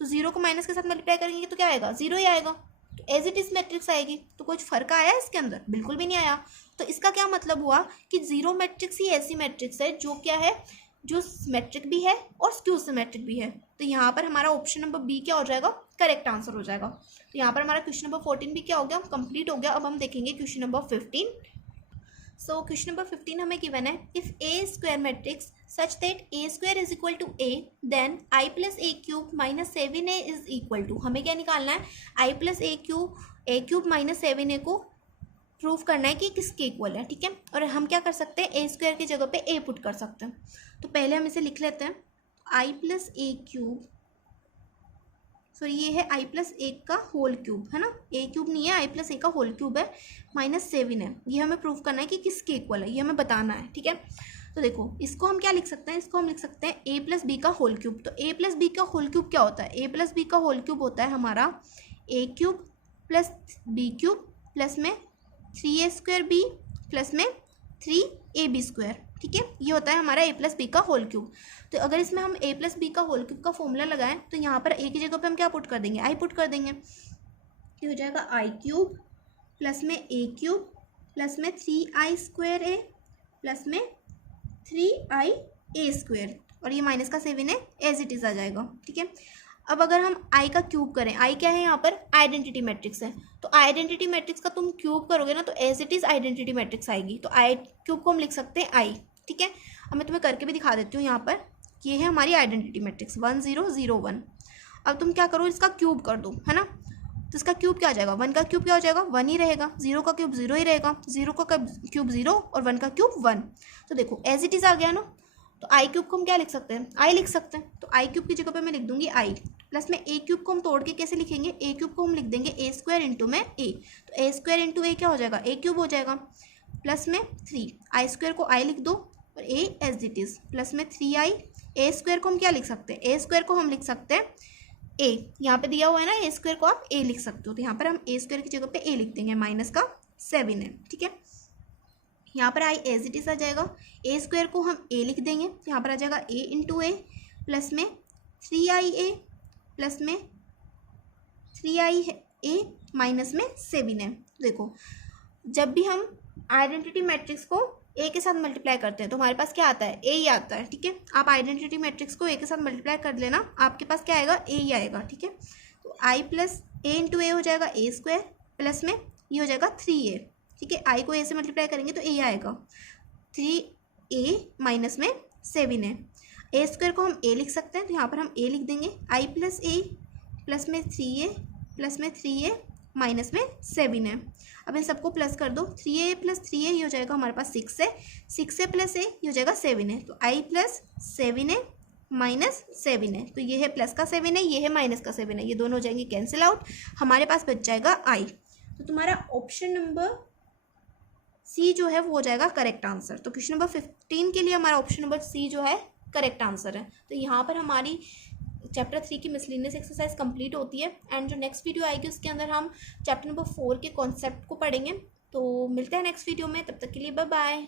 तो जीरो को माइनस के साथ मल्टीप्लाई करेंगे तो क्या आएगा, जीरो ही आएगा। तो एज इट इज मैट्रिक्स आएगी। तो कुछ फर्क आया इसके अंदर? बिल्कुल भी नहीं आया। तो इसका क्या मतलब हुआ कि जीरो मैट्रिक्स ही ऐसी मैट्रिक्स है जो क्या है, जो सिमेट्रिक भी है और स्क्यू सिमेट्रिक भी है। तो यहाँ पर हमारा ऑप्शन नंबर बी क्या हो जाएगा, करेक्ट आंसर हो जाएगा। तो यहाँ पर हमारा क्वेश्चन नंबर 14 भी क्या हो गया, कंप्लीट हो गया। अब हम देखेंगे question number 15। So question number 15 हमें गिवन है, if A square matrix such that A square is equal to A then I plus A cube minus 7a is equal to. हमें क्या निकालना है, I plus A cube minus 7a को proof करना है कि किसके इक्वल है, ठीक है। और हम क्या कर सकते हैं, ए स्क्वायर की जगह पे ए पुट कर सकते हैं। तो पहले हम इसे लिख लेते हैं, आई प्लस ए क्यूब, सॉरी ये है आई प्लस ए का होल क्यूब, है ना, ए क्यूब नहीं है, आई प्लस ए का होल क्यूब है, माइनस 7 है। ये हमें प्रूफ करना है कि किसके इक्वल है, ये हमें बताना है, ठीक है। तो देखो इसको हम क्या लिख सकते हैं, इसको हम लिख सकते हैं ए प्लस बी का होल क्यूब। तो ए प्लस बी का होल क्यूब क्या होता है, ए प्लस बी का होल क्यूब होता है हमारा a cube plus b cube plus में 3a स्क्वायर बी प्लस में 3ab स्क्वायर, ठीक है। ये होता है हमारा ए प्लस बी का होल क्यूब। तो अगर इसमें हम ए प्लस बी का होल क्यूब का फॉर्मूला लगाएं तो यहाँ पर ए की जगह पे हम क्या पुट कर देंगे, आई पुट कर देंगे। ये हो जाएगा आई क्यूब प्लस में ए क्यूब प्लस में 3i स्क्वायर ए प्लस में 3ia स्क्वायर, और ये माइनस का 7 है, एज इट इज़ आ जाएगा, ठीक है। अब अगर हम आई का क्यूब करें, आई क्या है यहाँ पर, आइडेंटिटी मैट्रिक्स है। तो आइडेंटिटी मैट्रिक्स का तुम क्यूब करोगे ना तो as it is identity matrix आएगी। तो आई क्यूब को हम लिख सकते हैं आई, ठीक है। अब मैं तुम्हें करके भी दिखा देती हूँ यहाँ पर, ये है हमारी आइडेंटिटी मैट्रिक्स 1 0 0 1। अब तुम क्या करो, इसका क्यूब कर दो, है ना। तो इसका क्यूब क्या आ जाएगा, 1 का क्यूब क्या हो जाएगा, 1 ही रहेगा, 0 का क्यूब 0 ही रहेगा, 0 का क्यूब 0 और 1 का क्यूब 1। तो देखो एज इट इज़ आ गया ना। तो आई क्यूब को हम क्या लिख सकते हैं, आई लिख सकते हैं। तो आई क्यूब की जगह पे मैं लिख दूंगी आई प्लस में ए क्यूब को हम तोड़ के कैसे लिखेंगे, ए क्यूब को हम लिख देंगे ए स्क्वायर इंटू में ए। तो ए स्क्वायर इंटू ए क्या हो जाएगा, ए क्यूब हो जाएगा, प्लस में 3 आई स्क्वायर को आई लिख दो और ए एज इट इज़ प्लस में 3i। ए स्क्वायर को हम क्या लिख सकते हैं, ए स्क्वायर को हम लिख सकते हैं ए, यहाँ पे दिया हुआ है ना, ए स्क्वायर को आप ए लिख सकते हो। तो यहाँ पर हम ए स्क्वायर की जगह पे ए लिख देंगे, माइनस का 7 है, ठीक है। यहाँ पर आई एज इट इज़ आ जाएगा, ए स्क्वायर को हम ए लिख देंगे, तो यहाँ पर आ जाएगा ए इंटू ए प्लस में 3ia प्लस में 3ia माइनस में 7 है। देखो जब भी हम आइडेंटिटी मैट्रिक्स को ए के साथ मल्टीप्लाई करते हैं तो हमारे पास क्या आता है, ए ही आता है, ठीक है। आप आइडेंटिटी मैट्रिक्स को ए के साथ मल्टीप्लाई कर लेना, आपके पास क्या आएगा, ए ही आएगा, ठीक है। तो आई प्लस ए इंटू ए हो जाएगा ए स्क्वायर प्लस में ये हो जाएगा 3a, ठीक है। आई को ए से मल्टीप्लाई करेंगे तो ए आएगा, 3a माइनस में 7 है। ए स्क्वायर को हम ए लिख सकते हैं, तो यहाँ पर हम ए लिख देंगे, आई प्लस ए प्लस में 3a प्लस में 3a माइनस में 7 है। अब इन सबको प्लस कर दो, 3a प्लस 3a ये हो जाएगा हमारे पास 6 है, 6a प्लस a ये हो जाएगा 7 है। तो आई प्लस 7a माइनस 7 है। तो ये है प्लस का 7 है, ये है माइनस का 7 है, ये दोनों हो जाएंगे कैंसिल आउट, हमारे पास बच जाएगा आई। तो तुम्हारा ऑप्शन नंबर सी जो है वो हो जाएगा करेक्ट आंसर। तो क्वेश्चन नंबर 15 के लिए हमारा ऑप्शन नंबर सी जो है करेक्ट आंसर है। तो यहाँ पर हमारी चैप्टर 3 की मिसलिनियस एक्सरसाइज कंप्लीट होती है, एंड जो नेक्स्ट वीडियो आएगी उसके अंदर हम चैप्टर नंबर 4 के कॉन्सेप्ट को पढ़ेंगे। तो मिलते हैं नेक्स्ट वीडियो में, तब तक के लिए बाय बाय।